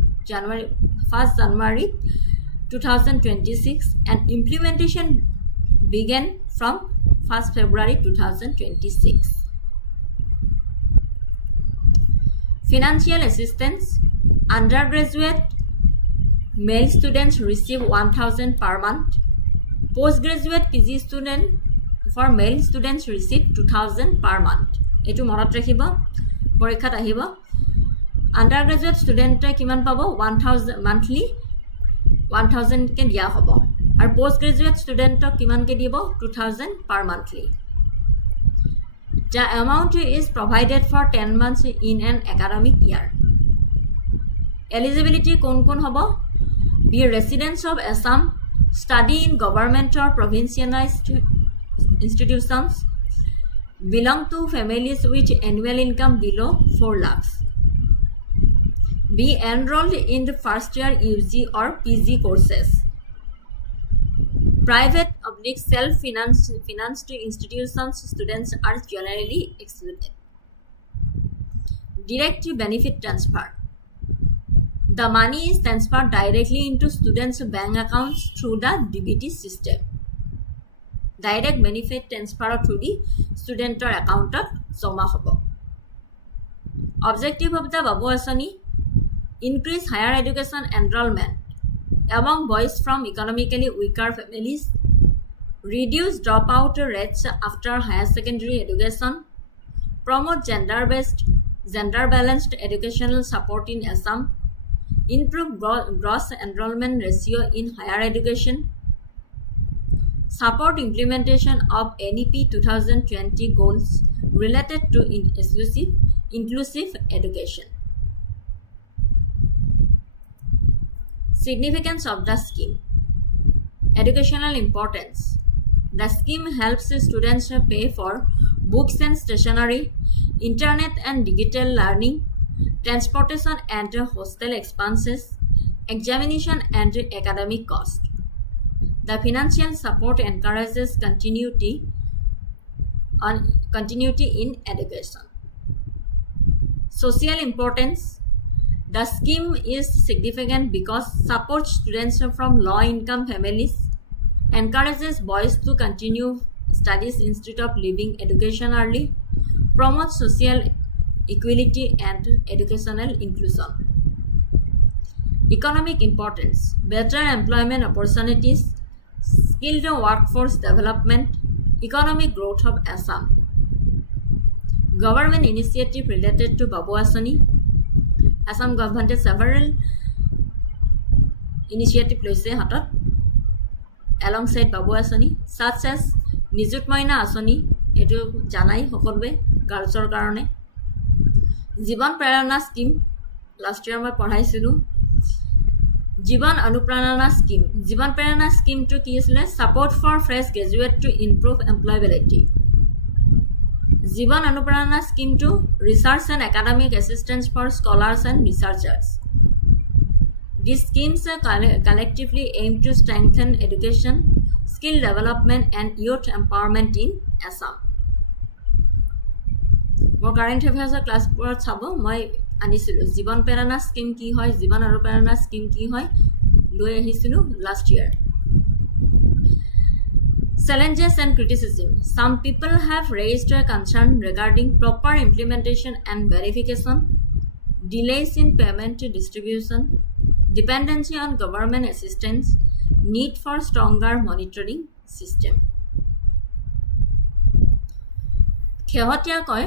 2026 and implementation began from 1st February 2026. Financial assistance. Undergraduate male students receive 1,000 per month. Postgraduate PG student for male students receive 2,000 per month. এটো মনত ৰাখিব পৰীক্ষাত আহিব আন্ডাৰগ্ৰেজুৱেট ষ্টুডেণ্টে কিমান পাব 1,000 monthly 1,000 কে দিয়া হ'ব আৰু পোষ্ট গ্ৰেজুৱেট ষ্টুডেণ্টক কিমান কে দিব 2,000 per monthly. The amount is provided for 10 months in an academic year. Eligibility কোন হ'ব be residents of Assam, study in government or provincialized institutions, belong to families with annual income below 4 lakhs, be enrolled in the first year UG or PG courses. Private / self-financed institutions students are generally excluded. Direct benefit transfer. The money is transferred directly into students' bank accounts through the DBT system. Direct benefit transfer through the student account joma hobo. Objective of the Babu Asoni: increase higher education enrollment among boys from economically weaker families, reduce dropout rates after higher secondary education, promote gender-balanced educational support in Assam, improve gross enrollment ratio in higher education, support implementation of NEP 2020 goals related to inclusive education. Significance of the scheme. Educational importance. The scheme helps students pay for books and stationery, internet and digital learning, transportation and hostel expenses, examination and academic cost. The financial support encourages continuity in education. Social importance. The scheme is significant because supports students from low-income families, encourages boys to continue studies instead of leaving education early, promotes social equality and educational inclusion. Economic importance. Better employment opportunities, skilled workforce development, economic growth of Assam. Government initiative related to Babu Asoni. Assam government has several initiatives loise hatot alongside Babu Asoni, such as Nijut Moina Asoni, etu janai hokolbe girlsor karone. Jiban Prerana scheme, last year মই পঢ়াইছিলো Jiban Anuprana scheme. Jiban Prerana scheme to ki asile support for fresh graduate to improve employability. Jiban Anuprana scheme to research and academic assistance for scholars and researchers. These schemes collectively aim to strengthen education, skill development and youth empowerment in Assam. More current affairs class board sabo moi anisilu Jiban Prerana scheme ki hoy, Jiban Anuprana scheme ki hoy loi ahisilu last year. Challenges and criticism. Some people have raised a concern regarding proper implementation and verification, delays in payment distribution, dependency on government assistance, need for stronger monitoring system. Khehotia koi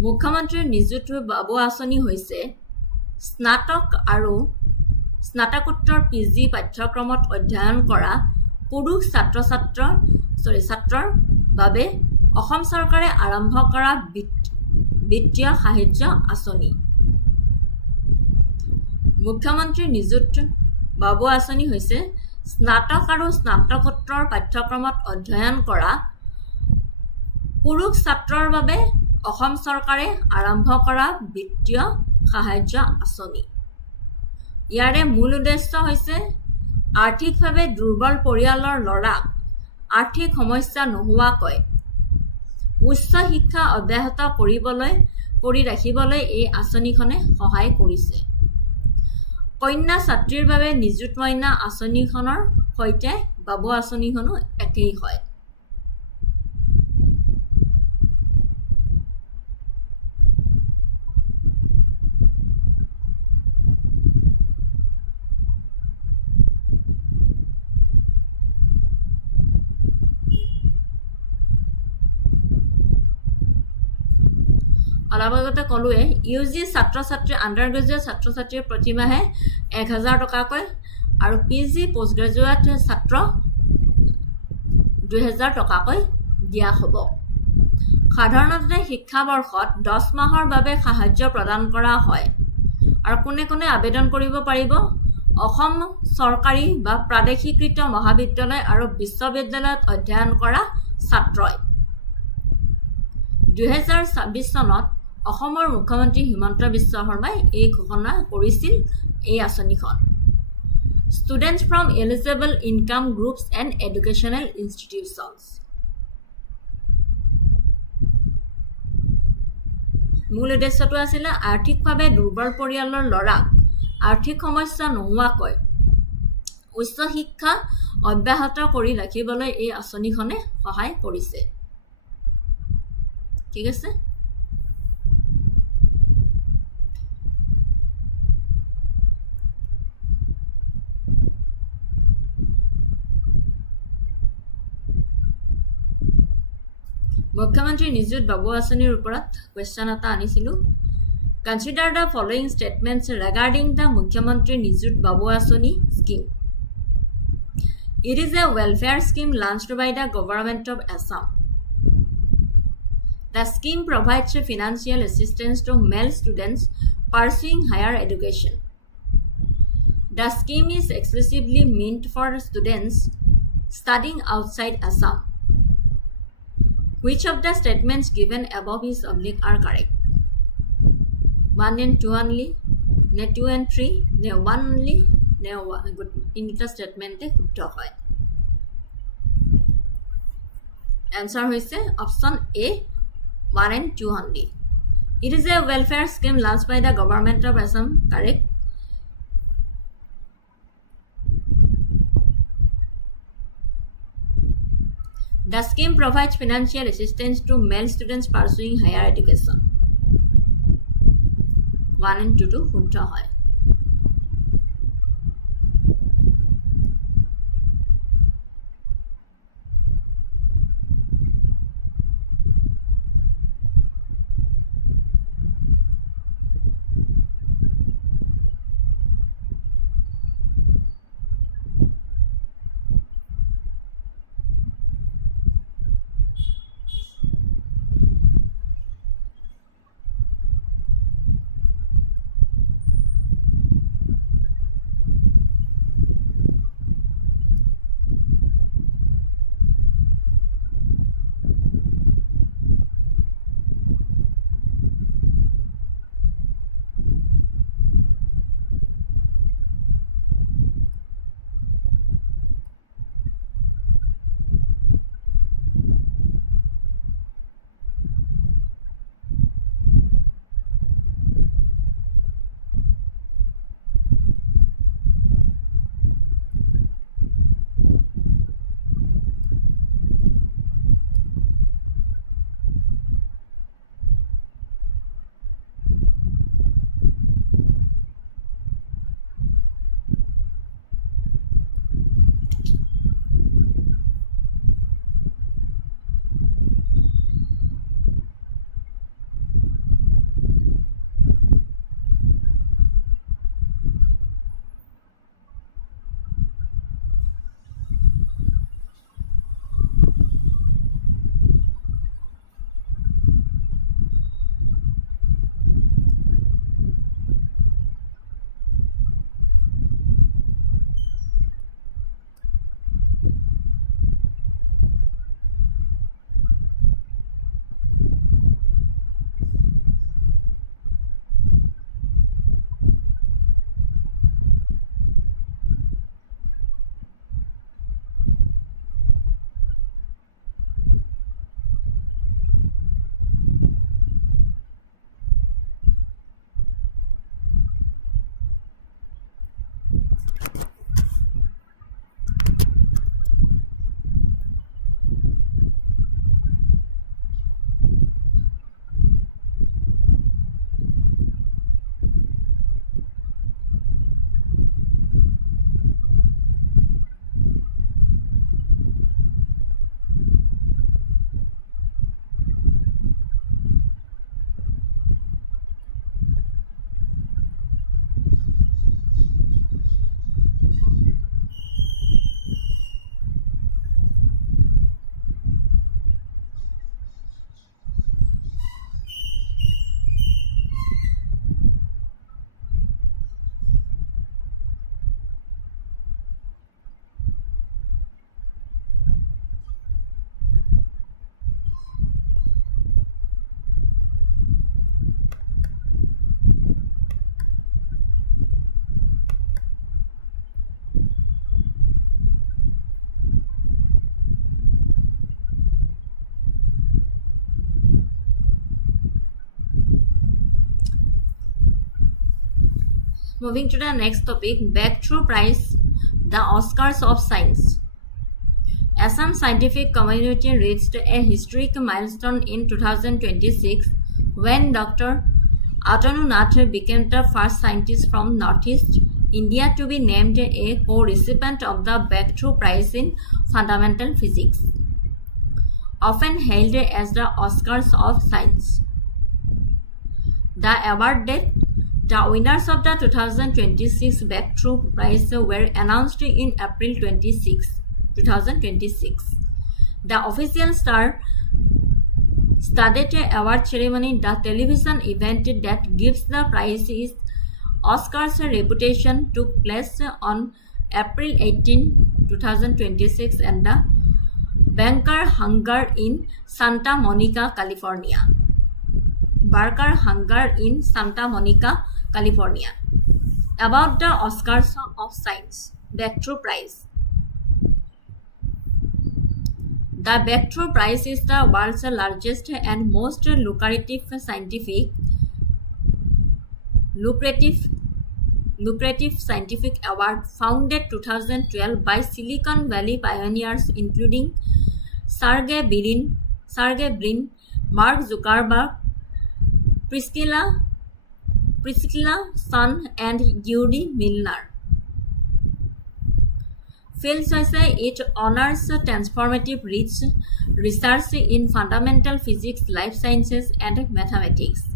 Mukhyamantri Nijut Babu Asoni hoise স্নাতক আৰু স্নাতকোত্তৰ PG পাঠ্যক্ৰমত অধ্যয়ন কৰা পুৰুষ ছাত্ৰৰ বাবে অসম চৰকাৰে আৰম্ভ কৰা বিত্তীয় সাহায্য আঁচনি। মুখ্যমন্ত্ৰী নিযুত বাবু আঁচনি হৈছে স্নাতক আৰু স্নাতকোত্তৰ পাঠ্যক্ৰমত অধ্যয়ন কৰা পুৰুষ ছাত্ৰৰ বাবে অসম চৰকাৰে আৰম্ভ কৰা বিত্তীয় সাহায্য আঁচনি। ইয়াৰে মূল উদ্দেশ্য হৈছে আৰ্থিকভাৱে দুৰ্বল পৰিয়ালৰ ল'ৰাক আৰ্থিক সমস্যা নোহোৱাকৈ উচ্চ শিক্ষা অব্যাহত কৰি ৰাখিবলৈ এই আঁচনিখনে সহায় কৰিছে। কন্যা ছাত্ৰীৰ বাবে নিযুত মইনা আঁচনিখনৰ সৈতে বাবু আঁচনিখনো একেই হয়। অলপ আগতে ক'লোৱে ইউজি ছাত্ৰ ছাত্ৰী আণ্ডাৰ গ্ৰেজুৱেট ছাত্ৰ ছাত্ৰীৰ প্ৰতিমাহে 1000 টকাকৈ আৰু পিজি পোষ্ট গ্ৰেজুৱেট ছাত্ৰ 2000 টকাকৈ দিয়া হ'ব। সাধাৰণতে শিক্ষাবৰ্ষত 10 মাহৰ বাবে সাহায্য প্ৰদান কৰা হয় আৰু কোনে কোনে আবেদন কৰিব পাৰিব? অসম চৰকাৰী বা প্ৰাদেশিকৃত মহাবিদ্যালয় আৰু বিশ্ববিদ্যালয়ত অধ্যয়ন কৰা ছাত্ৰই। 2026 চনত অসমৰ মুখ্যমন্ত্ৰী হিমন্ত বিশ্ব শৰ্মাই এই ঘোষণা কৰিছিল এই আঁচনিখন। Students from eligible income groups and educational institutions. মূল উদ্দেশ্যটো আছিলে আৰ্থিকভাৱে দুৰ্বল পৰিয়ালৰ ল'ৰাক আৰ্থিক সমস্যা নোহোৱাকৈ উচ্চ শিক্ষা অব্যাহত কৰি ৰাখিবলৈ এই আঁচনিখনে সহায় কৰিছে। ঠিক আছে। মুখ্যমন্ত্ৰী নিযুত বাবু আঁচনিৰ ওপৰত কুৱেশ্যন এটা আনিছিলোঁ। Consider the following statements regarding the মুখ্যমন্ত্ৰী নিযুত বাবু আঁচনি scheme. It is a welfare scheme launched by the government of Assam. The scheme provides financial assistance to male students pursuing higher education. The scheme is exclusively meant for students studying outside Assam. Which of the statements given above is oblique are correct? 1 and 2 only, ne 2 and 3, ne 1 only, ne 1. Good. তিনিটা স্টেটমেন্টে শুদ্ধ হয়। Answer হৈছে option A 1 and 2 only. It is a welfare scheme launched by the government of Assam. Correct. The scheme provides financial assistance to male students pursuing higher education. 1 and 2 শুদ্ধ হয়। Moving to the next topic, Breakthrough Prize, the Oscars of Science. Assam scientific community reached a historic milestone in 2026 when Dr. Atanu Nath became the first scientist from Northeast India to be named a co-recipient of the Breakthrough Prize in Fundamental Physics, often hailed as the Oscars of Science. The award date. The winners of the 2026 Breakthrough Prize were announced in April 26, 2026. The official star-studded award ceremony, the television event that gives the prize is Oscars reputation, took place on April 18, 2026 at the Banker Hangar in Santa Monica, California. Barker Hangar in Santa Monica, California. About the Oscars of Science, Breakthrough Prize. The Breakthrough Prize is the world's largest and most lucrative scientific award, founded 2012 by Silicon Valley pioneers including Sergey Brin, Mark Zuckerberg, Priscilla Sun, and Yuri Milner. It honors transformative research in fundamental physics, life sciences, and mathematics.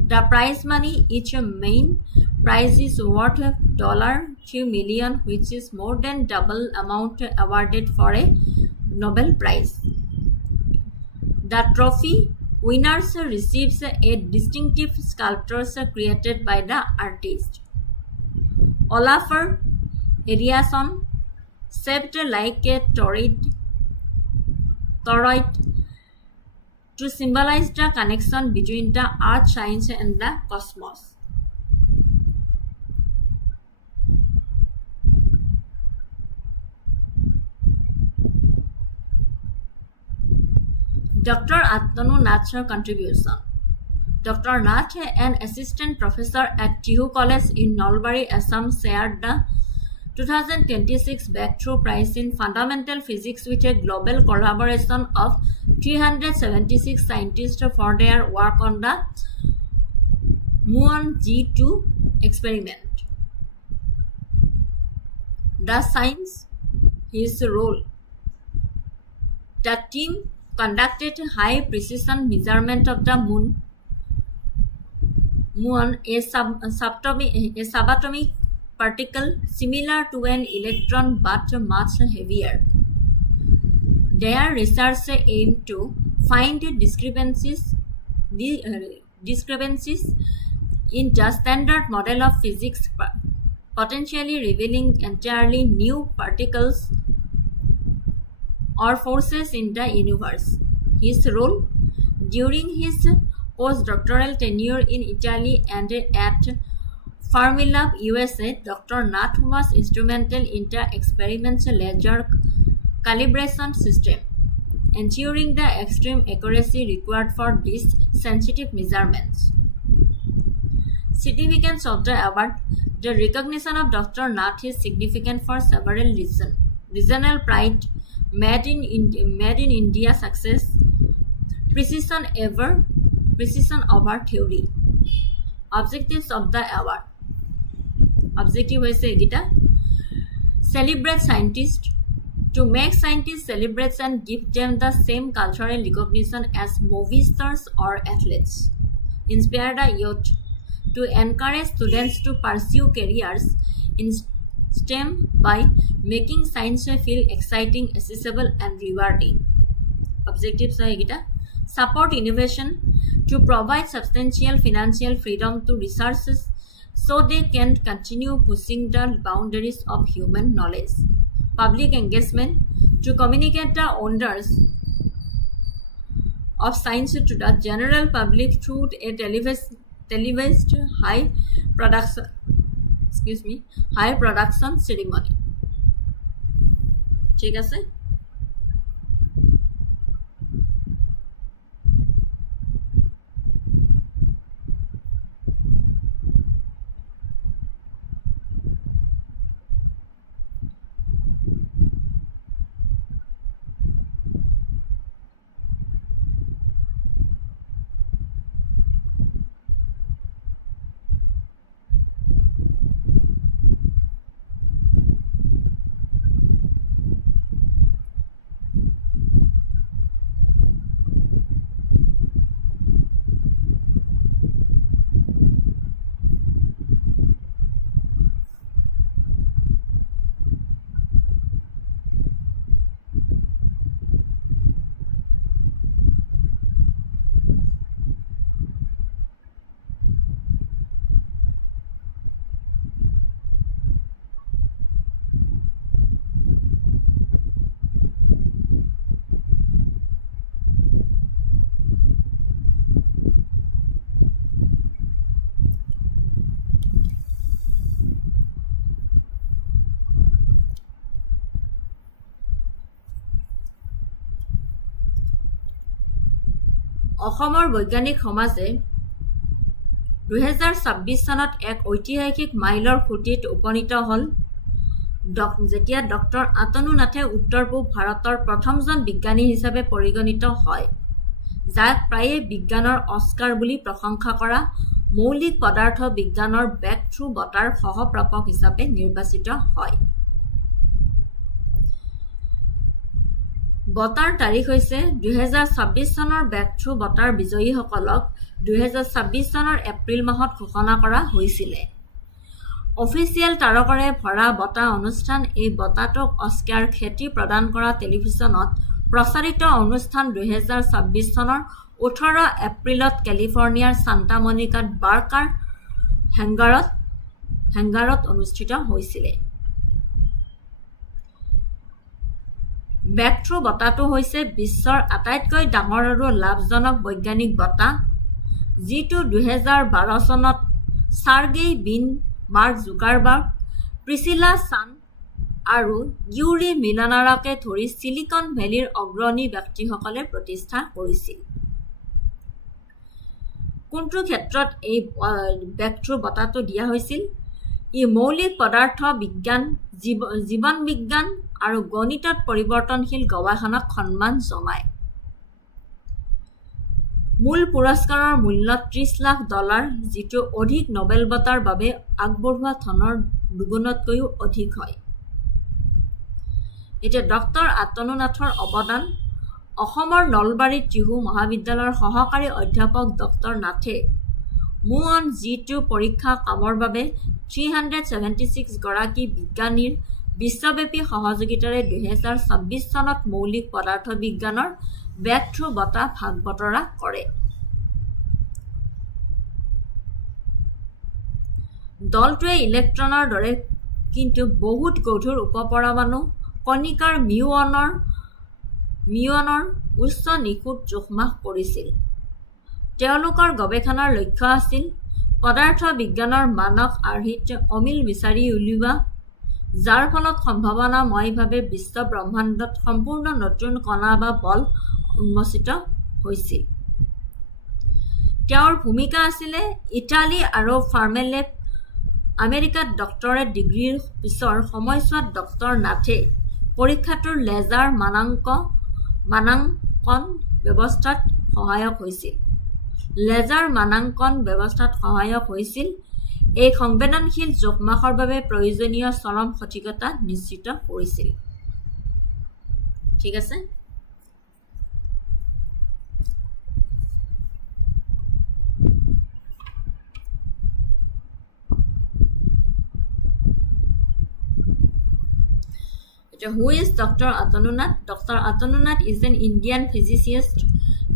The prize money, each main prize is worth $2 million, which is more than double amount awarded for a Nobel Prize. The trophy winners receives a distinctive sculpture created by the artist. Olafur Eliasson, shaped like a toroid to symbolize the connection between the earth science and the cosmos. Dr. Atanu Nath's contribution. Dr. Nath, an assistant professor at Tihu College in Nalbari, Assam, shared the 2026 Breakthrough Prize in Fundamental Physics with a global collaboration of 376 scientists for their work on the Muon G2 experiment. The science, his role. The team conducted high precision measurement of the muon, a subatomic particle similar to an electron but much heavier. Their research aimed to find discrepancies in the standard model of physics, potentially revealing entirely new particles or forces in the universe. His role during his postdoctoral tenure in Italy and at Fermilab, USA, Dr. Nath was instrumental in the experiment's laser calibration system, ensuring the extreme accuracy required for these sensitive measurements. Significance of the award. The recognition of Dr. Nath is significant for several reasons. Regional pride, made in India success, precision over theory. Objectives of the award. Objective is celebrate scientists, to make scientists celebrate and give them the same cultural recognition as movie stars or athletes. Inspire the youth, to encourage students to pursue careers in STEM by making science feel exciting, accessible, and rewarding. Objectives are support innovation, to provide substantial financial freedom to researchers so they can continue pushing the boundaries of human knowledge. Public engagement, to communicate the wonders of science to the general public through a televised high production ceremony. ঠিক আছে? অসমৰ বৈজ্ঞানিক সমাজে 2026 চনত এক ঐতিহাসিক মাইলৰ খুঁটিত উপনীত হ'ল যেতিয়া ডক্টৰ আতনু নাথে উত্তৰ পূব ভাৰতৰ প্ৰথমজন বিজ্ঞানী হিচাপে পৰিগণিত হয়, যাক প্ৰায়ে বিজ্ঞানৰ অস্কাৰ বুলি প্ৰশংসা কৰা মৌলিক পদাৰ্থ বিজ্ঞানৰ বেক থ্ৰু বঁটাৰ সহপ্ৰাপক হিচাপে নিৰ্বাচিত হয়। বঁটাৰ তাৰিখ হৈছে 2026 চনৰ বেক থ্ৰু বঁটাৰ বিজয়ীসকলক 2026 চনৰ এপ্ৰিল মাহত ঘোষণা কৰা হৈছিলে। অফিচিয়েল তাৰকাৰে ভৰা বঁটা অনুষ্ঠান এই বঁটাটোক অস্কাৰ খ্যাতি প্ৰদান কৰা টেলিভিছনত প্ৰচাৰিত অনুষ্ঠান 2026 চনৰ 18 এপ্ৰিলত কেলিফৰ্ণিয়াৰ ছাণ্টা মনিকাত বাৰ্কাৰ হেংগাৰত অনুষ্ঠিত হৈছিলে। বেক থ্ৰু বঁটাটো হৈছে বিশ্বৰ আটাইতকৈ ডাঙৰ আৰু লাভজনক বৈজ্ঞানিক বঁটা, যিটো 2012 চনত Sergey Brin Mark Zuckerberg, Priscilla Chan আৰু ইউৰি মিলানাৰকে ধৰি চিলিকন ভেলীৰ অগ্ৰণী ব্যক্তিসকলে প্ৰতিষ্ঠা কৰিছিল। কোনটো ক্ষেত্ৰত এই বেক থ্ৰু বঁটাটো দিয়া হৈছিল? ই মৌলিক পদাৰ্থ বিজ্ঞান, জীৱন বিজ্ঞান আৰু গণিতত পৰিৱৰ্তনশীল গৱেষণাক সন্মান জনায়। মূল পুৰস্কাৰৰ মূল্য $30 লাখ, যিটো অধিক নোবেল বঁটাৰ বাবে আগবঢ়োৱা ধনৰ দুগুণতকৈও অধিক হয়। এতিয়া ডক্টৰ আতনু নাথৰ অৱদান। অসমৰ নলবাৰী টিহু মহাবিদ্যালয়ৰ সহকাৰী অধ্যাপক ডক্টৰ নাথে মুন G2 পৰীক্ষা কামৰ বাবে 376 গৰাকী বিজ্ঞানীৰ বিশ্বব্যাপী সহযোগিতাৰে 2026 চনত মৌলিক পদাৰ্থ বিজ্ঞানৰ বেক থ্ৰু বঁটা ভাগ বতৰা কৰে। দলটোৱে ইলেক্ট্ৰনৰ দৰে কিন্তু বহুত গধুৰ উপপৰমাণু কণিকাৰ মিউনৰ উচ্চ নিখুঁত জোখমাখ কৰিছিল। তেওঁলোকৰ গৱেষণাৰ লক্ষ্য আছিল পদাৰ্থ বিজ্ঞানৰ মানক আৰ্হিত অমিল বিচাৰি উলিওৱা, যাৰ ফলত সম্ভাৱনাময়ভাৱে বিশ্ব ব্ৰহ্মাণ্ডত সম্পূৰ্ণ নতুন কণা বা বল উন্মোচিত হৈছিল। তেওঁৰ ভূমিকা আছিলে ইটালী আৰু ফাৰ্মেলেব আমেৰিকাত ডক্টৰেট ডিগ্ৰীৰ পিছৰ সময়ছোৱাত ডক্টৰ নাথে পৰীক্ষাটোৰ লেজাৰ মানাংকন ব্যৱস্থাত সহায়ক হৈছিল। এই সংবেদনশীল জোখমাখৰ বাবে প্ৰয়োজনীয় চৰম সঠিকতা নিশ্চিত কৰিছিল। ঠিক আছে। Who is Dr. Atanu Nath? Dr. Atanu Nath is an Indian physicist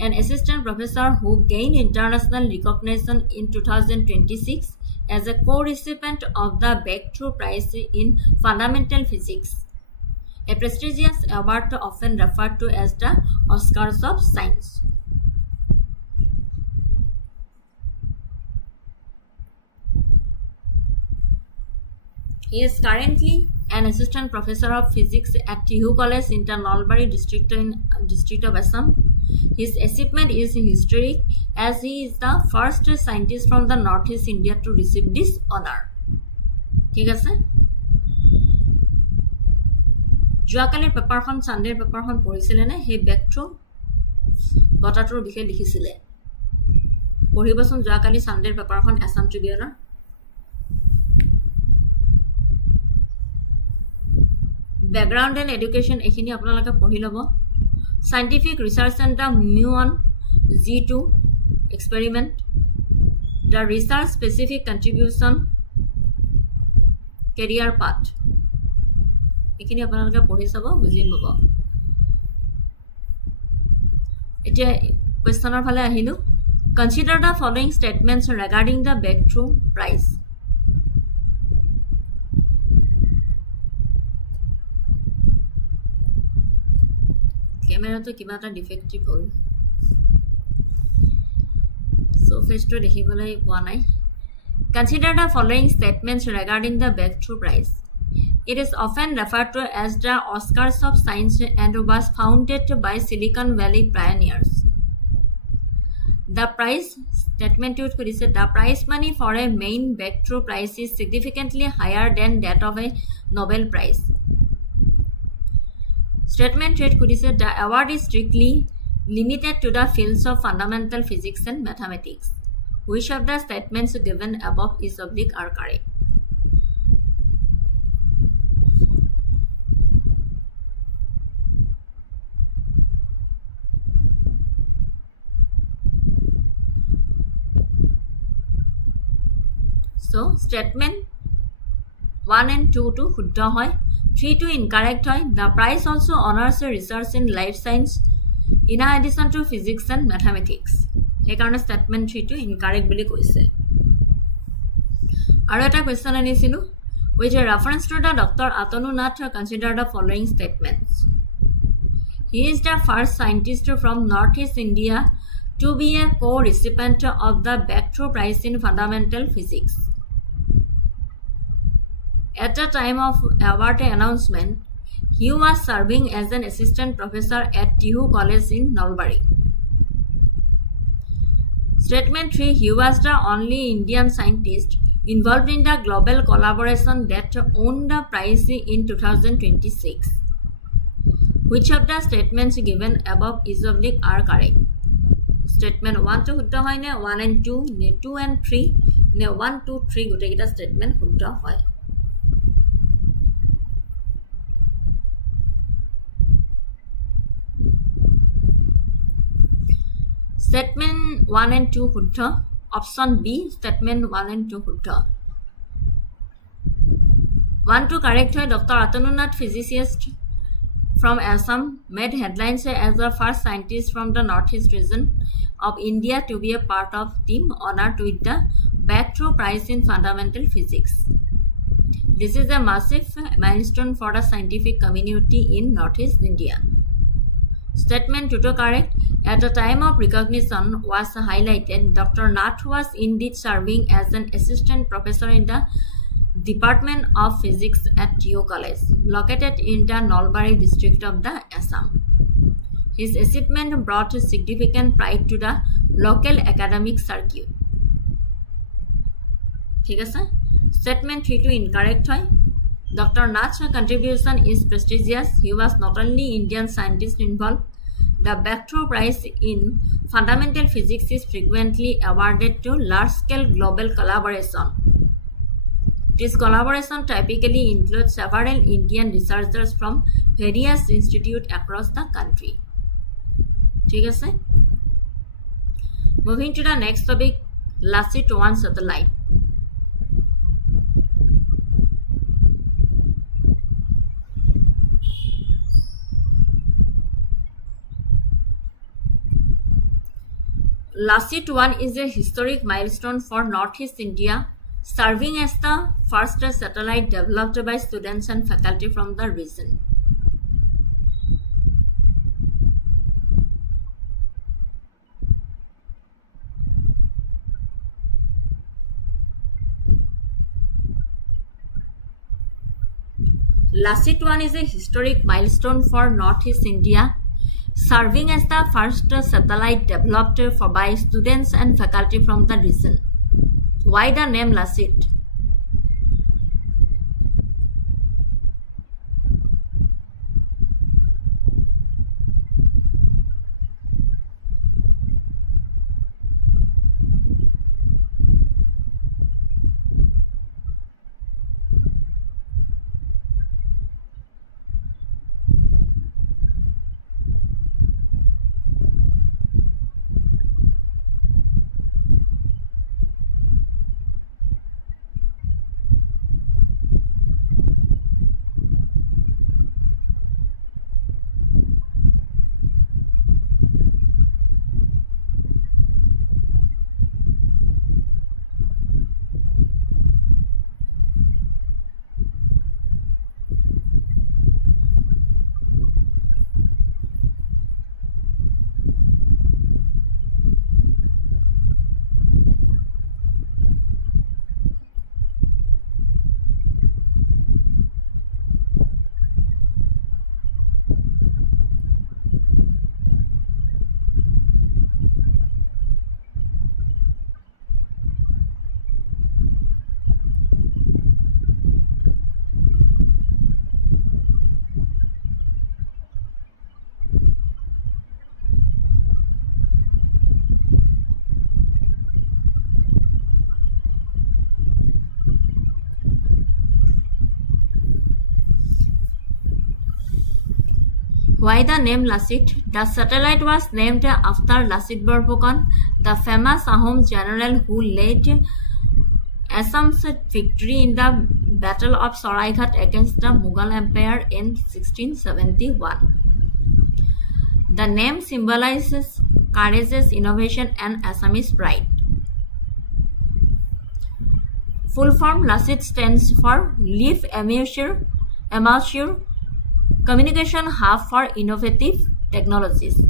and assistant professor who gained international recognition in 2026 as a co-recipient of the Breakthrough Prize in Fundamental Physics, a prestigious award often referred to as the Oscars of Science. He is currently an assistant professor of physics at Tihu College in the Nalbari district of Assam. His achievement is historic as he is the first scientist from the northeast India to receive this honor. ঠিক আছে। যোৱাকালিৰ পেপাৰখন সানডেৰ পেপাৰখন পঢ়িছিলে নে? সেই back through বঁটাটোৰ বিষয়ে লিখিছিলে। পঢ়িবচোন যোৱাকালি সানডেৰ পেপাৰখন আসাম ট্ৰিবিউনৰ। Background and education এইখিনি আপোনালোকে পঢ়ি ল'ব। Scientific Research Center Muon G2 Experiment, the Research Specific Contribution, Career Path এইখিনি আপোনালোকে পঢ়ি চাব, বুজি ল'ব। এতিয়া কোৱেশ্যনৰ ফালে আহিলোঁ। Consider the following statements regarding the Breakthrough Prize. কেমেৰাটো কিবা এটা ডিফেক্টিভ হ'ল, চফেচটো দেখিবলৈ পোৱা নাই। Consider the following statements regarding the Breakthrough Prize. It is often referred to as the Oscars of Science and was founded by Silicon Valley pioneers. The price statement the price money for a main breakthrough prize is significantly higher than that of a Nobel Prize. Statement 3 the award is strictly limited to the fields of fundamental physics and mathematics. Which of the statements given above is oblique are correct? So statement 1 and 2 to শুদ্ধ হয় 3 to incorrect হয় the prize also honors research in life science in addition to physics and mathematics সেইকাৰণে statement 3 to incorrect বুলি কৈছে আৰু এটা question আনিছিলো with reference to the Dr. Atanu Nath consider the following statements. He is the first scientist from Northeast India to be a co-recipient of the Breakthrough Prize in Fundamental Physics. At the time of award announcement, he was serving as an assistant professor at TU College in Nalbari. Statement 3 he was the only Indian scientist involved in the global collaboration that won the prize in 2026. Which of the statements given above is oblique are correct? Statement 1 to শুদ্ধ হয় নে 1 and 2 নে 2 and 3 নে 1 2 3 গোটেইকেইটা statement শুদ্ধ হয় Statement 1 and 2 শুদ্ধ option B statement 1 and 2 শুদ্ধ 1 to correct হয় Dr. Atanu Nath physicist from Assam made headlines as the first scientist from the northeast region of India to be a part of team honored with the Breakthrough Prize in Fundamental Physics. This is a massive milestone for the scientific community in Northeast India. Statement 2 to correct. At the time of recognition was highlighted, Dr. Nath was indeed serving as an assistant professor in the Department of Physics at TU College, located in the Nalbari district of the Assam. His achievement brought significant pride to the local academic circuit. ঠিক আছে Statement 3 to incorrect হয় Dr. Nath's contribution is prestigious. He was not only Indian scientist involved. The Breakthrough Prize in Fundamental Physics is frequently awarded to large-scale global collaboration. This collaboration typically includes several Indian researchers from various institutes across the country. ঠিক আছে Moving to the next topic, Lassit 1 satellite. Lassit 1 is a historic milestone for Northeast India, serving as the first satellite developed by students and faculty from the region. Lassit 1 is a historic milestone for Northeast India, serving as the first satellite developed by students and faculty from the region. Why the name Lassit? Why the name Lasit? The satellite was named after Lasit Borphukan, the famous Ahom general who led Assam's victory in the Battle of Saraighat against the Mughal Empire in 1671. The name symbolizes courage, innovation, and Assamese pride. Full form Lasit stands for Leaf Amateur Communication Hub for Innovative Technologies.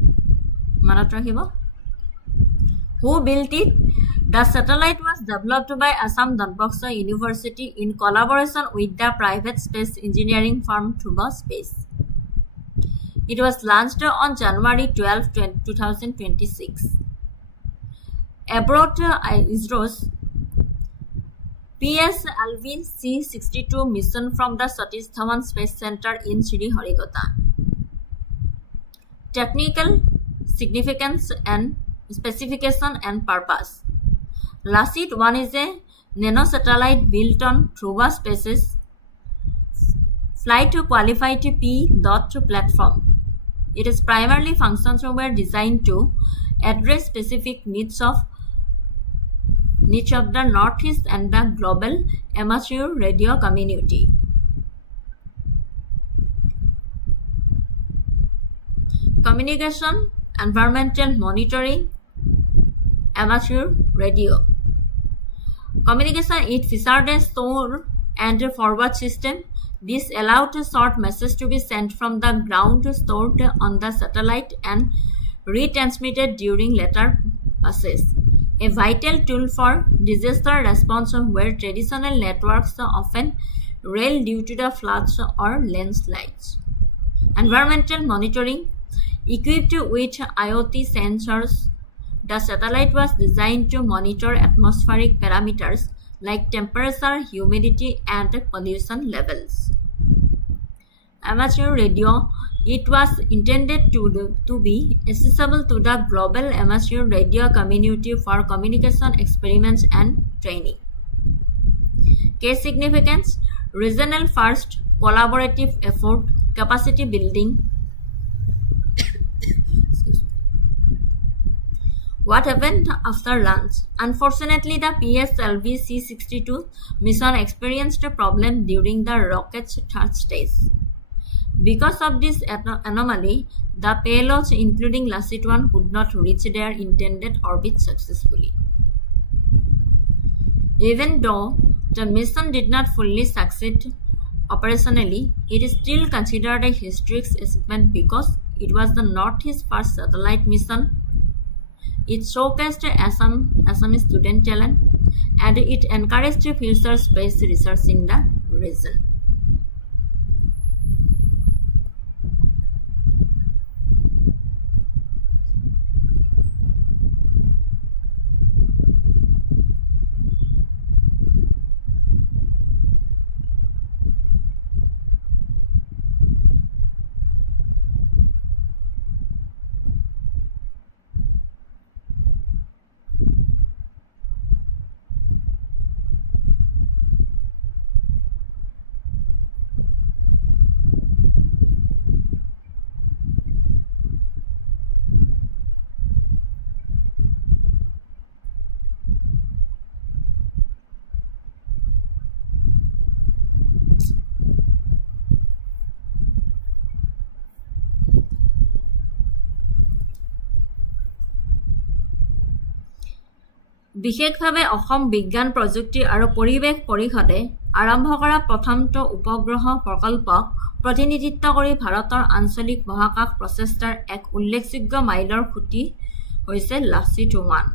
Who built it? The satellite was developed by Assam Donbosco University in collaboration with the private space engineering firm Truba Space. It was launched on January 12, 2026. Abroad ISRO's PSLV C-62 mission from the Satish Dhawan Space Center in Sriharikota. Technical significance and specification and purpose. Lasit 1 is a nanosatellite built on Dhruva Space's flight qualified P.2 platform. Its primarily functions were designed to address specific needs of the Northeast and the global amateur radio community. Communication, environmental monitoring, amateur radio. Communication, it featured a store and a forward system. This allowed a short message to be sent from the ground stored on the satellite and retransmitted during later passes. A vital tool for disaster response where traditional networks often rail due to the floods or landslides. Environmental monitoring. Equipped with IoT sensors, the satellite was designed to monitor atmospheric parameters like temperature, humidity, and pollution levels. Amateur radio. It was intended to be accessible to the global amateur radio community for communication experiments and training. Case significance, regional first, collaborative effort, capacity building. What happened after launch? Unfortunately, the PSLV C-62 mission experienced a problem during the rocket's third stage. Because of this anomaly, the payloads, including Lasit 1, could not reach their intended orbit successfully. Even though the mission did not fully succeed operationally, it is still considered a historic achievement because it was the Northeast's first satellite mission. It showcased Assamese student talent and it encouraged future space research in the region. বিশেষভাৱে অসম বিজ্ঞান প্ৰযুক্তি আৰু পৰিৱেশ পৰিষদে আৰম্ভ কৰা প্ৰথমটো উপগ্ৰহ প্ৰকল্পক প্ৰতিনিধিত্ব কৰি ভাৰতৰ আঞ্চলিক মহাকাশ প্ৰচেষ্টাৰ এক উল্লেখযোগ্য মাইলৰ খুঁটি হৈছে লাচিত 1।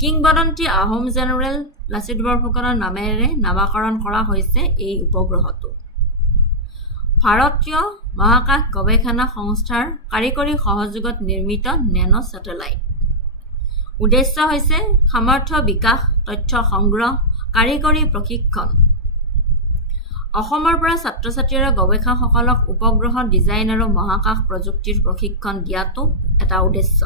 কিংবদন্তি আহোম জেনেৰেল লাচিত বৰফুকনৰ নামেৰে নামকৰণ কৰা হৈছে এই উপগ্ৰহটো। ভাৰতীয় মহাকাশ গৱেষণা সংস্থাৰ কাৰিকৰী সহযোগত নিৰ্মিত নেনো স্যাটেলাইট। উদ্দেশ্য হৈছে সামৰ্থ্য বিকাশ, তথ্য সংগ্ৰহ, কাৰিকৰী প্ৰশিক্ষণ। অসমৰ পৰা ছাত্ৰ-ছাত্ৰী আৰু গৱেষকসকলক উপগ্ৰহ ডিজাইন আৰু মহাকাশ প্ৰযুক্তিৰ প্ৰশিক্ষণ দিয়াটো এটা উদ্দেশ্য।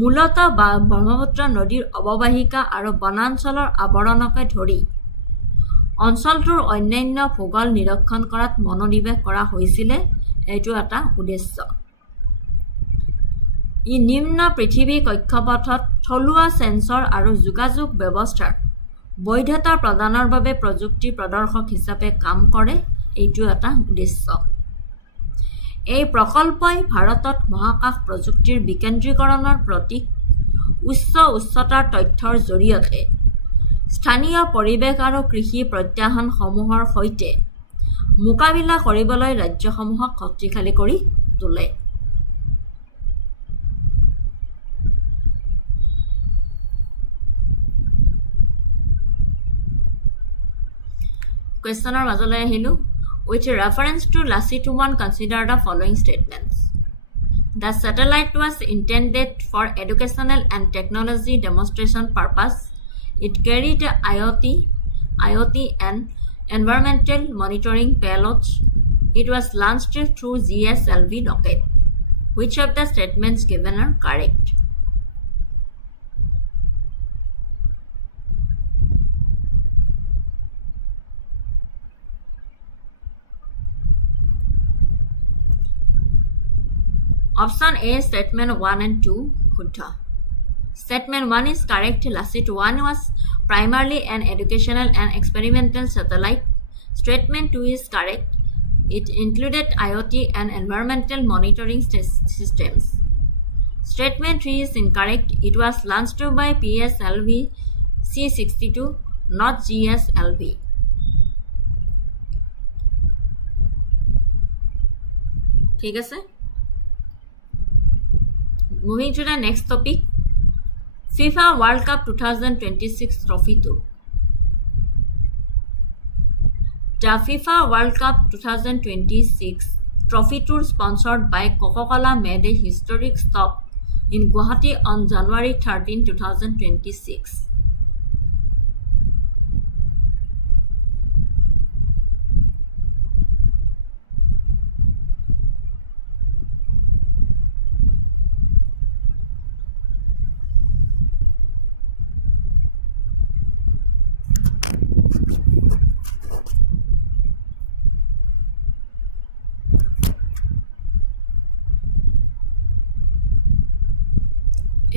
মূলতঃ ব্ৰহ্মপুত্ৰ নদীৰ অৱবাহিকা আৰু বনাঞ্চলৰ আৱৰণকে ধৰি অঞ্চলটোৰ অন্যান্য ভূগোল নিৰীক্ষণ কৰাত মনোনিৱেশ কৰা হৈছিল এইটো এটা উদ্দেশ্য ই নিম্ন পৃথিৱী কক্ষপথত থলুৱা সেন্সৰ আৰু যোগাযোগ ব্যৱস্থাৰ বৈধতা প্ৰদানৰ বাবে প্ৰযুক্তি প্ৰদৰ্শক হিচাপে কাম কৰে এইটো এটা উদ্দেশ্য এই প্ৰকল্পই ভাৰতত মহাকাশ প্ৰযুক্তিৰ বিকেন্দ্ৰীকৰণৰ প্ৰতীক উচ্চতাৰ তথ্যৰ জৰিয়তে স্থানীয় পৰিৱেশ আৰু কৃষি প্ৰত্যাহ্বানসমূহৰ সৈতে মোকাবিলা কৰিবলৈ ৰাজ্যসমূহক শক্তিশালী কৰি তোলে Questioner মাজলৈ আহিলো With reference to Lassit 1 consider the following statements The satellite was intended for educational and technology demonstration purpose It carried IoT and environmental monitoring payloads It was launched through GSLV rocket Which of the statements given are correct Option A, statement 1 and 2, Huddha. Statement 1 is correct. Lassit 1 was primarily an educational and experimental satellite. Statement 2 is correct. It included IoT and environmental monitoring systems. Statement 3 is incorrect. It was launched by PSLV C62, not GSLV. ঠিক আছে Moving to the next topic, FIFA World Cup 2026 Trophy Tour. The FIFA World Cup 2026 Trophy Tour sponsored by Coca-Cola made a historic stop in Guwahati on January 13, 2026.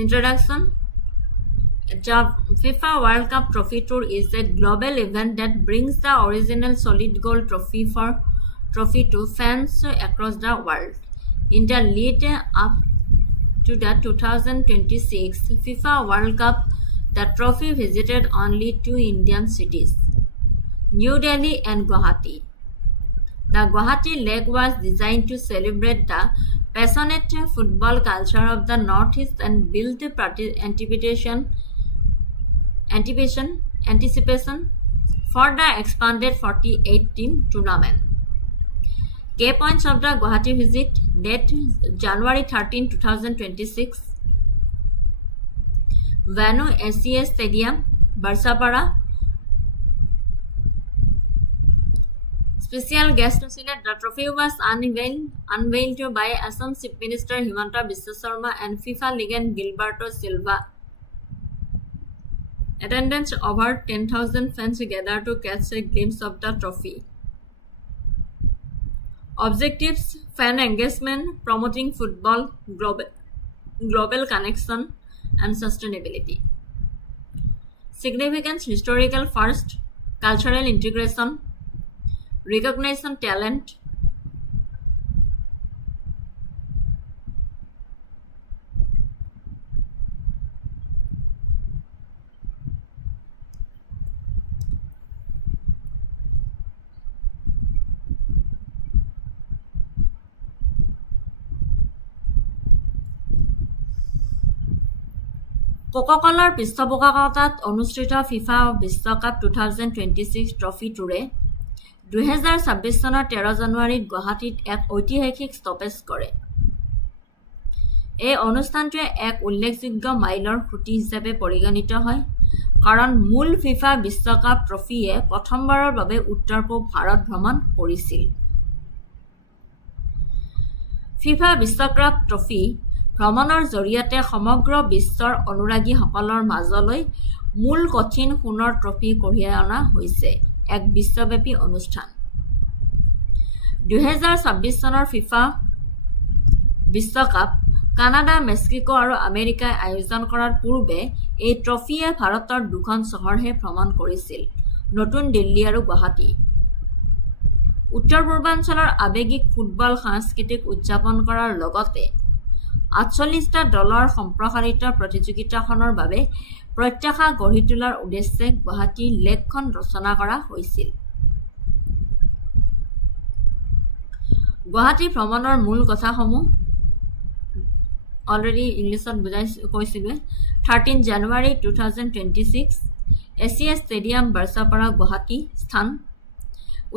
Introduction The FIFA World Cup Trophy Tour is a global event that brings the original solid gold trophy to fans across the world. In the lead up to the 2026 FIFA World Cup, the trophy visited only two Indian cities, New Delhi and Guwahati. The Guwahati leg was designed to celebrate the passionate football culture of the Northeast and build anticipation for the expanded 48-team tournament. Key points of the Guwahati visit date January 13, 2026 Venue SCA Stadium, Barsapara Special guest the trophy was unveiled by Assam Chief Minister Himanta Biswa Sharma and FIFA legend Gilberto Silva. Attendance over 10,000 fans gathered to catch a glimpse of the trophy. Objectives: fan engagement, promoting football, global connection, and sustainability. Significance: historical first, cultural integration, recognition talent, Coca-Cola পৃষ্ঠপোষকতাত অনুষ্ঠিত FIFA বিশ্বকাপ 2026 trophy টুৰে 2026 চনৰ 13 জানুৱাৰীত গুৱাহাটীত এক ঐতিহাসিক stoppage কৰে। এই অনুষ্ঠানটোৱে এক উল্লেখযোগ্য মাইলৰ খুঁটি হিচাপে পৰিগণিত হয় কাৰণ মূল ফিফা বিশ্বকাপ ট্ৰফিয়ে প্ৰথমবাৰৰ বাবে উত্তৰ-পূব ভাৰত ভ্ৰমণ কৰিছিল। ফিফা বিশ্বকাপ ট্ৰফি ভ্ৰমণৰ জৰিয়তে সমগ্ৰ বিশ্বৰ অনুৰাগীসকলৰ মাজলৈ মূল কঠিন সোণৰ ট্ৰফি কঢ়িয়াই অনা হৈছে। এক বিশ্বব্যাপী অনুষ্ঠান 2026 চনৰ ফিফা বিশ্বকাপ কানাডা মেক্সিকো আৰু আমেৰিকাই আয়োজন কৰাৰ পূৰ্বে এই ট্ৰফিয়ে ভাৰতৰ দুখন চহৰহে ভ্ৰমণ কৰিছিল নতুন দিল্লী আৰু গুৱাহাটী উত্তৰ পূৰ্বাঞ্চলৰ আৱেগিক ফুটবল সাংস্কৃতিক উদযাপন কৰাৰ লগতে 48টা দলৰ সম্প্ৰসাৰিত প্ৰতিযোগিতাখনৰ বাবে প্ৰত্যাশা গঢ়ি তোলাৰ উদ্দেশ্যে গুৱাহাটী লেকখন ৰচনা কৰা হৈছিল গুৱাহাটী ভ্ৰমণৰ মূল কথাসমূহ অলৰেডি ইংলিছত কৈছিলোঁ 13 জানুৱাৰী 2026 এছিয়া ষ্টেডিয়াম বাৰছাপাৰা গুৱাহাটী স্থান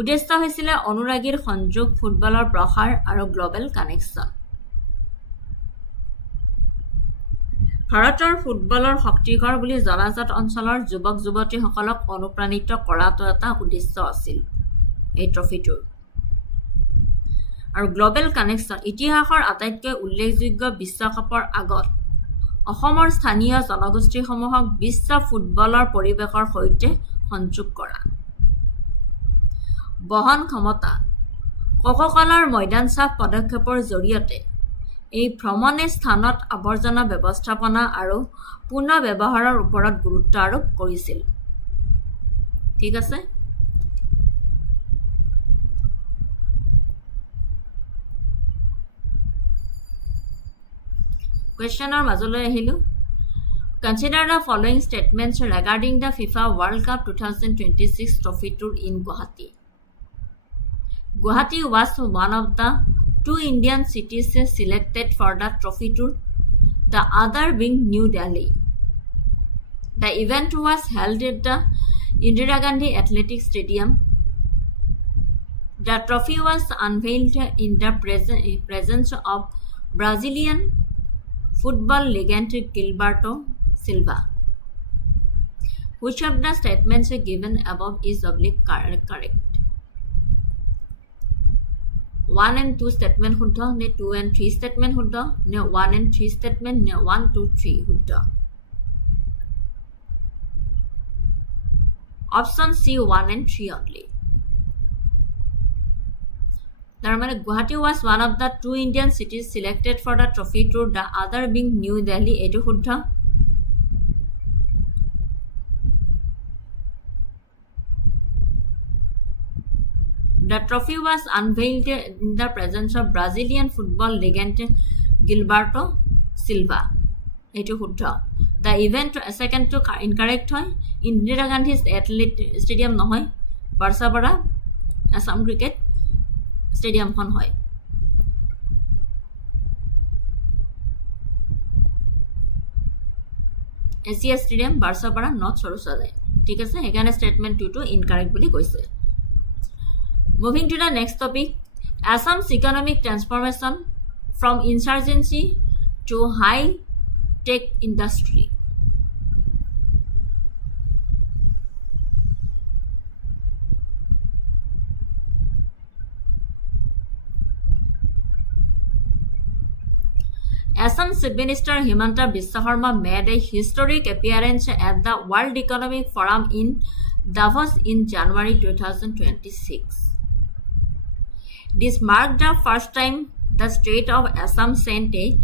উদ্দেশ্য হৈছিল অনুৰাগীৰ সংযোগ ফুটবলৰ প্ৰসাৰ আৰু গ্লোবেল কানেকশ্যন ভাৰতৰ ফুটবলৰ শক্তিঘৰ বুলি জনাজাত অঞ্চলৰ যুৱক যুৱতীসকলক অনুপ্ৰাণিত কৰাটো এটা উদ্দেশ্য আছিল এই ট্ৰফিটোৰ আৰু গ্লোবেল কানেকশ্যন ইতিহাসৰ আটাইতকৈ উল্লেখযোগ্য বিশ্বকাপৰ আগত অসমৰ স্থানীয় জনগোষ্ঠীসমূহক বিশ্ব ফুটবলৰ পৰিৱেশৰ সৈতে সংযোগ কৰা বহন ক্ষমতা কোকা-কোলাৰ ময়দান চাফ পদক্ষেপৰ জৰিয়তে এই ভ্ৰমণে স্থানত আৱৰ্জনা ব্যৱস্থাপনা আৰু পুনৰ ব্যৱহাৰৰ ওপৰত গুৰুত্ব আৰোপ কৰিছিল ঠিক আছে কুৱেশ্যনৰ মাজলৈ আহিলোঁ Consider the following statements regarding the FIFA World Cup 2026 trophy tour in Guwahati. Guwahati was one of the two Indian cities selected for the trophy tour, the other being New Delhi. The event was held at the Indira Gandhi Athletic Stadium. The trophy was unveiled in the presence of Brazilian football legend Gilberto Silva. Which of the statements given above is correct? 1 and 2 statement শুদ্ধ নে 2 and 3 statement শুদ্ধ নে 1 and 3 statement নে 1 2 3 শুদ্ধ Option C 1 and 3 only. তাৰ মানে Guwahati was one of the two Indian cities selected for the trophy tour, the other being New Delhi. এইটো শুদ্ধ The trophy was unveiled in the presence of Brazilian football legend Gilberto Silva. এইটো শুদ্ধ The event second to incorrect হয় Indira Gandhi Athletic Stadium নহয় বাৰছাপাৰা Assam cricket ষ্টেডিয়ামখন হয় Asia stadium বাৰছাপাৰা north সৰুসজাই ঠিক আছে সেইকাৰণে ষ্টেটমেন্ট 2 টো ইনকাৰেক্ট বুলি কৈছে Moving to the next topic, Assam's economic transformation from insurgency to high-tech industry. Assam Chief Minister Himanta Biswa Sarma made a historic appearance at the World Economic Forum in Davos in January 2026. This marked the first time the state of Assam sent a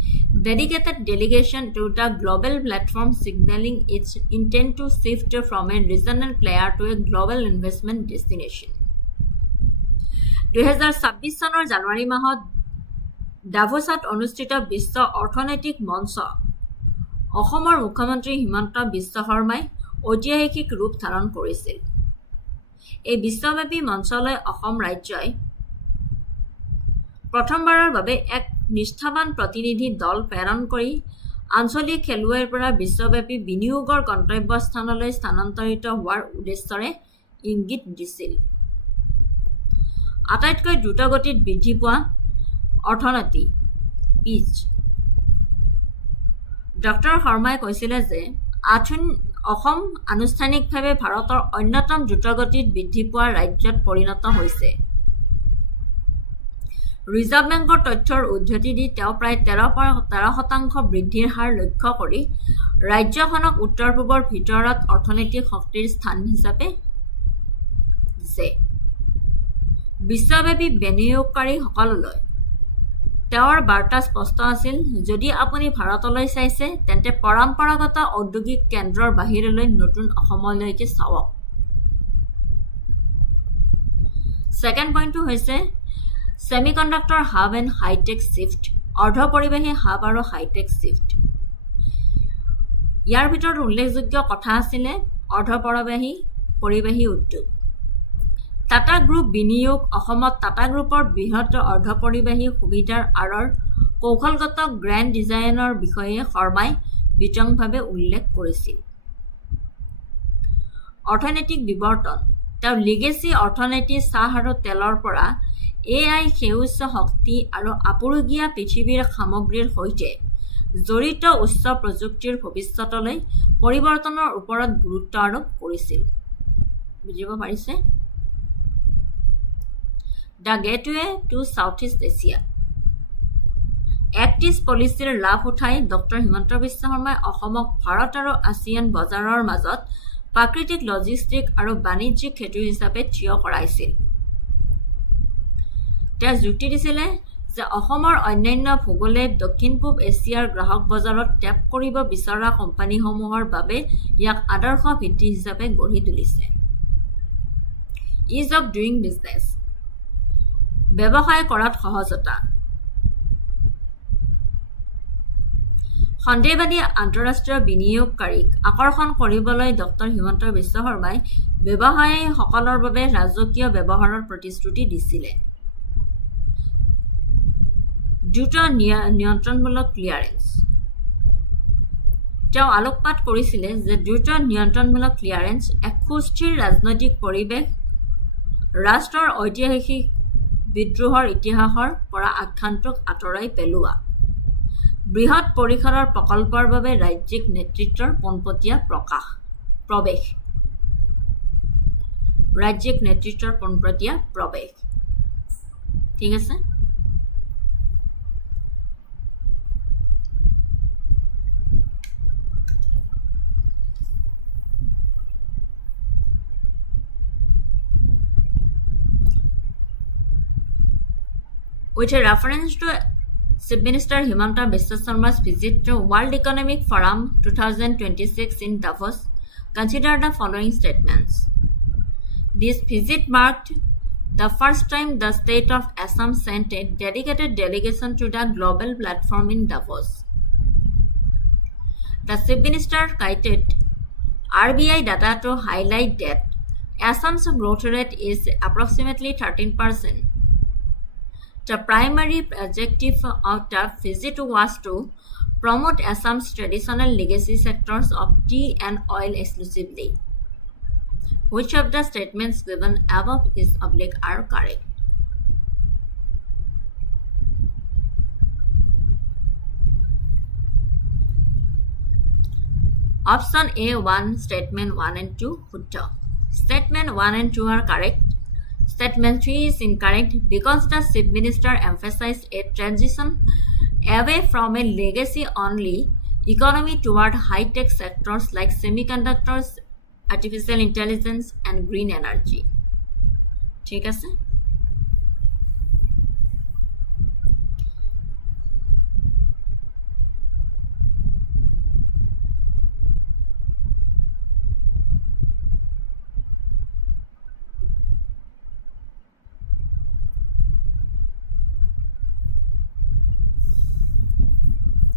dedicated delegation to the global platform, signaling its intent to shift from a regional player to a global investment destination. 2026 চনৰ জানুৱাৰী মাহত ডাভোছত অনুষ্ঠিত বিশ্ব অৰ্থনৈতিক মঞ্চ অসমৰ মুখ্যমন্ত্ৰী হিমন্ত বিশ্ব শৰ্মাই ঐতিহাসিক ৰূপ ধাৰণ কৰিছিল এই বিশ্বব্যাপী মঞ্চলৈ অসম ৰাজ্যই প্ৰথমবাৰৰ বাবে এক নিষ্ঠাবান প্ৰতিনিধি দল প্ৰেৰণ কৰি আঞ্চলিক খেলুৱৈৰ পৰা বিশ্বব্যাপী বিনিয়োগৰ গন্তব্যস্থানলৈ স্থানান্তৰিত হোৱাৰ উদ্দেশ্যৰে ইংগিত দিছিল আটাইতকৈ দ্ৰুতগতিত বৃদ্ধি পোৱা অৰ্থনীতি পিচ ডক্টৰ শৰ্মাই কৈছিল যে অসম আনুষ্ঠানিকভাৱে ভাৰতৰ অন্যতম দ্ৰুতগতিত বৃদ্ধি পোৱা ৰাজ্যত পৰিণত হৈছে ৰিজাৰ্ভ বেংকৰ তথ্যৰ উদ্ধৃতি দি তেওঁ প্ৰায় 13% বৃদ্ধিৰ হাৰ লক্ষ্য কৰি ৰাজ্যখনক উত্তৰ পূবৰ ভিতৰত অৰ্থনৈতিক শক্তিৰ স্থান হিচাপে যে বিশ্বব্যাপী বিনিয়োগকাৰীসকললৈ তেওঁৰ বাৰ্তা স্পষ্ট আছিল, যদি আপুনি ভাৰতলৈ চাইছে তেন্তে পৰম্পৰাগত ঔদ্যোগিক কেন্দ্ৰৰ বাহিৰলৈ নতুন অসমলৈকে চাওক। ছেকেণ্ড পইণ্টটো হৈছে semiconductor hub and high tech shift, অৰ্ধপৰিবাহী হাব আৰু হাইটেক শ্বিফ্ট। ইয়াৰ ভিতৰত উল্লেখযোগ্য কথা আছিলে পৰিবাহী উদ্যোগ। টাটা গ্ৰুপ বিনিয়োগ অসমত টাটা গ্ৰুপৰ বৃহৎ অৰ্ধপৰিবাহী সুবিধাৰ আঁৰৰ কৌশলগত গ্ৰেণ্ড ডিজাইনৰ বিষয়ে শৰ্মাই বিতংভাৱে উল্লেখ কৰিছিল। অৰ্থনৈতিক বিৱৰ্তন, তেওঁ লিগেচি অৰ্থনীতি চাহ আৰু তেলৰ পৰা AI সেউজ শক্তি আৰু আপুৰুগীয়া পৃথিৱীৰ সামগ্ৰীৰ সৈতে জড়িত উচ্চ প্ৰযুক্তিৰ ভৱিষ্যতলৈ পৰিৱৰ্তনৰ ওপৰত গুৰুত্ব আৰোপ কৰিছিল। বুজিব পাৰিছে? The gateway to South East Asia. Act east পলিচিৰ লাভ উঠাই ডক্টৰ হিমন্ত বিশ্ব শৰ্মাই অসমক ভাৰত আৰু আছিয়ান বজাৰৰ মাজত প্ৰাকৃতিক লজিষ্টিক আৰু বাণিজ্যিক সেতু হিচাপে থিয় কৰাইছিল। তেওঁ যুক্তি দিছিলে যে অসমৰ অন্যান্য ভূগোলে দক্ষিণ পূব এছিয়াৰ গ্ৰাহক বজাৰত টেপ কৰিব বিচৰা কোম্পানীসমূহৰ বাবে ইয়াক আদৰ্শ ভিত্তি হিচাপে গঢ়ি তুলিছে। ইজ অফ ডুইং বিজনেছ, ব্যৱসায় কৰাত সহজতা। সন্দেহবাদী আন্তঃৰাষ্ট্ৰীয় বিনিয়োগকাৰীক আকৰ্ষণ কৰিবলৈ ডক্টৰ হিমন্ত বিশ্ব শৰ্মাই ব্যৱসায়ীসকলৰ বাবে ৰাজকীয় ব্যৱহাৰৰ প্ৰতিশ্ৰুতি দিছিলে। দ্ৰুত নিয়ন্ত্ৰণমূলক ক্লিয়াৰেন্স, তেওঁ আলোকপাত কৰিছিলে যে দ্ৰুত নিয়ন্ত্ৰণমূলক ক্লিয়াৰেন্স এক সুস্থিৰ ৰাজনৈতিক পৰিৱেশ, ৰাষ্ট্ৰৰ ঐতিহাসিক বিদ্ৰোহৰ ইতিহাসৰ পৰা আখ্যানটোক আঁতৰাই পেলোৱা, বৃহৎ পৰিসৰৰ প্ৰকল্পৰ বাবে ৰাজ্যিক নেতৃত্বৰ পোনপটীয়া প্ৰৱেশ। ঠিক আছে। With a reference to Chief Minister Himanta Biswa Sharma's visit to World Economic Forum 2026 in Davos, consider the following statements. This visit marked the first time the state of Assam sent a dedicated delegation to the global platform in Davos. The Chief Minister cited RBI data to highlight that Assam's growth rate is approximately 13%. The primary objective of the visit was to promote Assam's traditional legacy sectors of tea and oil exclusively. Which of the statements given above are correct? Option A 1, statement 1 and 2, Hutta. Statement 1 and 2 are correct. Statement 3 is incorrect because the Chief Minister emphasized a transition away from a legacy-only economy toward high-tech sectors like semiconductors, artificial intelligence, and green energy. ঠিক আছে?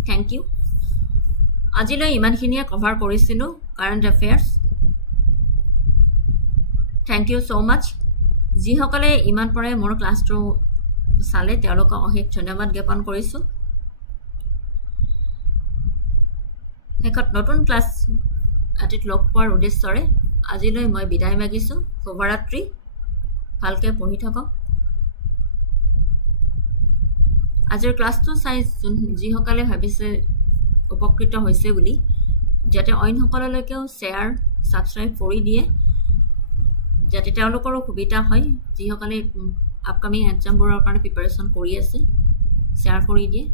Thank you. আজিলৈ ইমানখিনিয়ে cover কৰিছিলোঁ current affairs. Thank you so' much. যিসকলে ইমান পৰে মোৰ ক্লাছটো চালে তেওঁলোকক অশেষ ধন্যবাদ জ্ঞাপন কৰিছোঁ। শেষত নতুন ক্লাছ এটিত লগ পোৱাৰ উদ্দেশ্যৰে আজিলৈ মই বিদায় মাগিছোঁ। শুভৰাত্ৰি, ভালকৈ পঢ়ি থাকক। আজিৰ ক্লাছটো চাই যিসকলে ভাবিছে উপকৃত হৈছে বুলি, যাতে অইনসকললৈকেও শ্বেয়াৰ ছাবস্ক্ৰাইব কৰি দিয়ে, যাতে তেওঁলোকৰো সুবিধা হয়। যিসকলে আপকামিং এক্সামবোৰৰ কাৰণে প্ৰিপাৰেশ্যন কৰি আছে, শ্বেয়াৰ কৰি দিয়ে।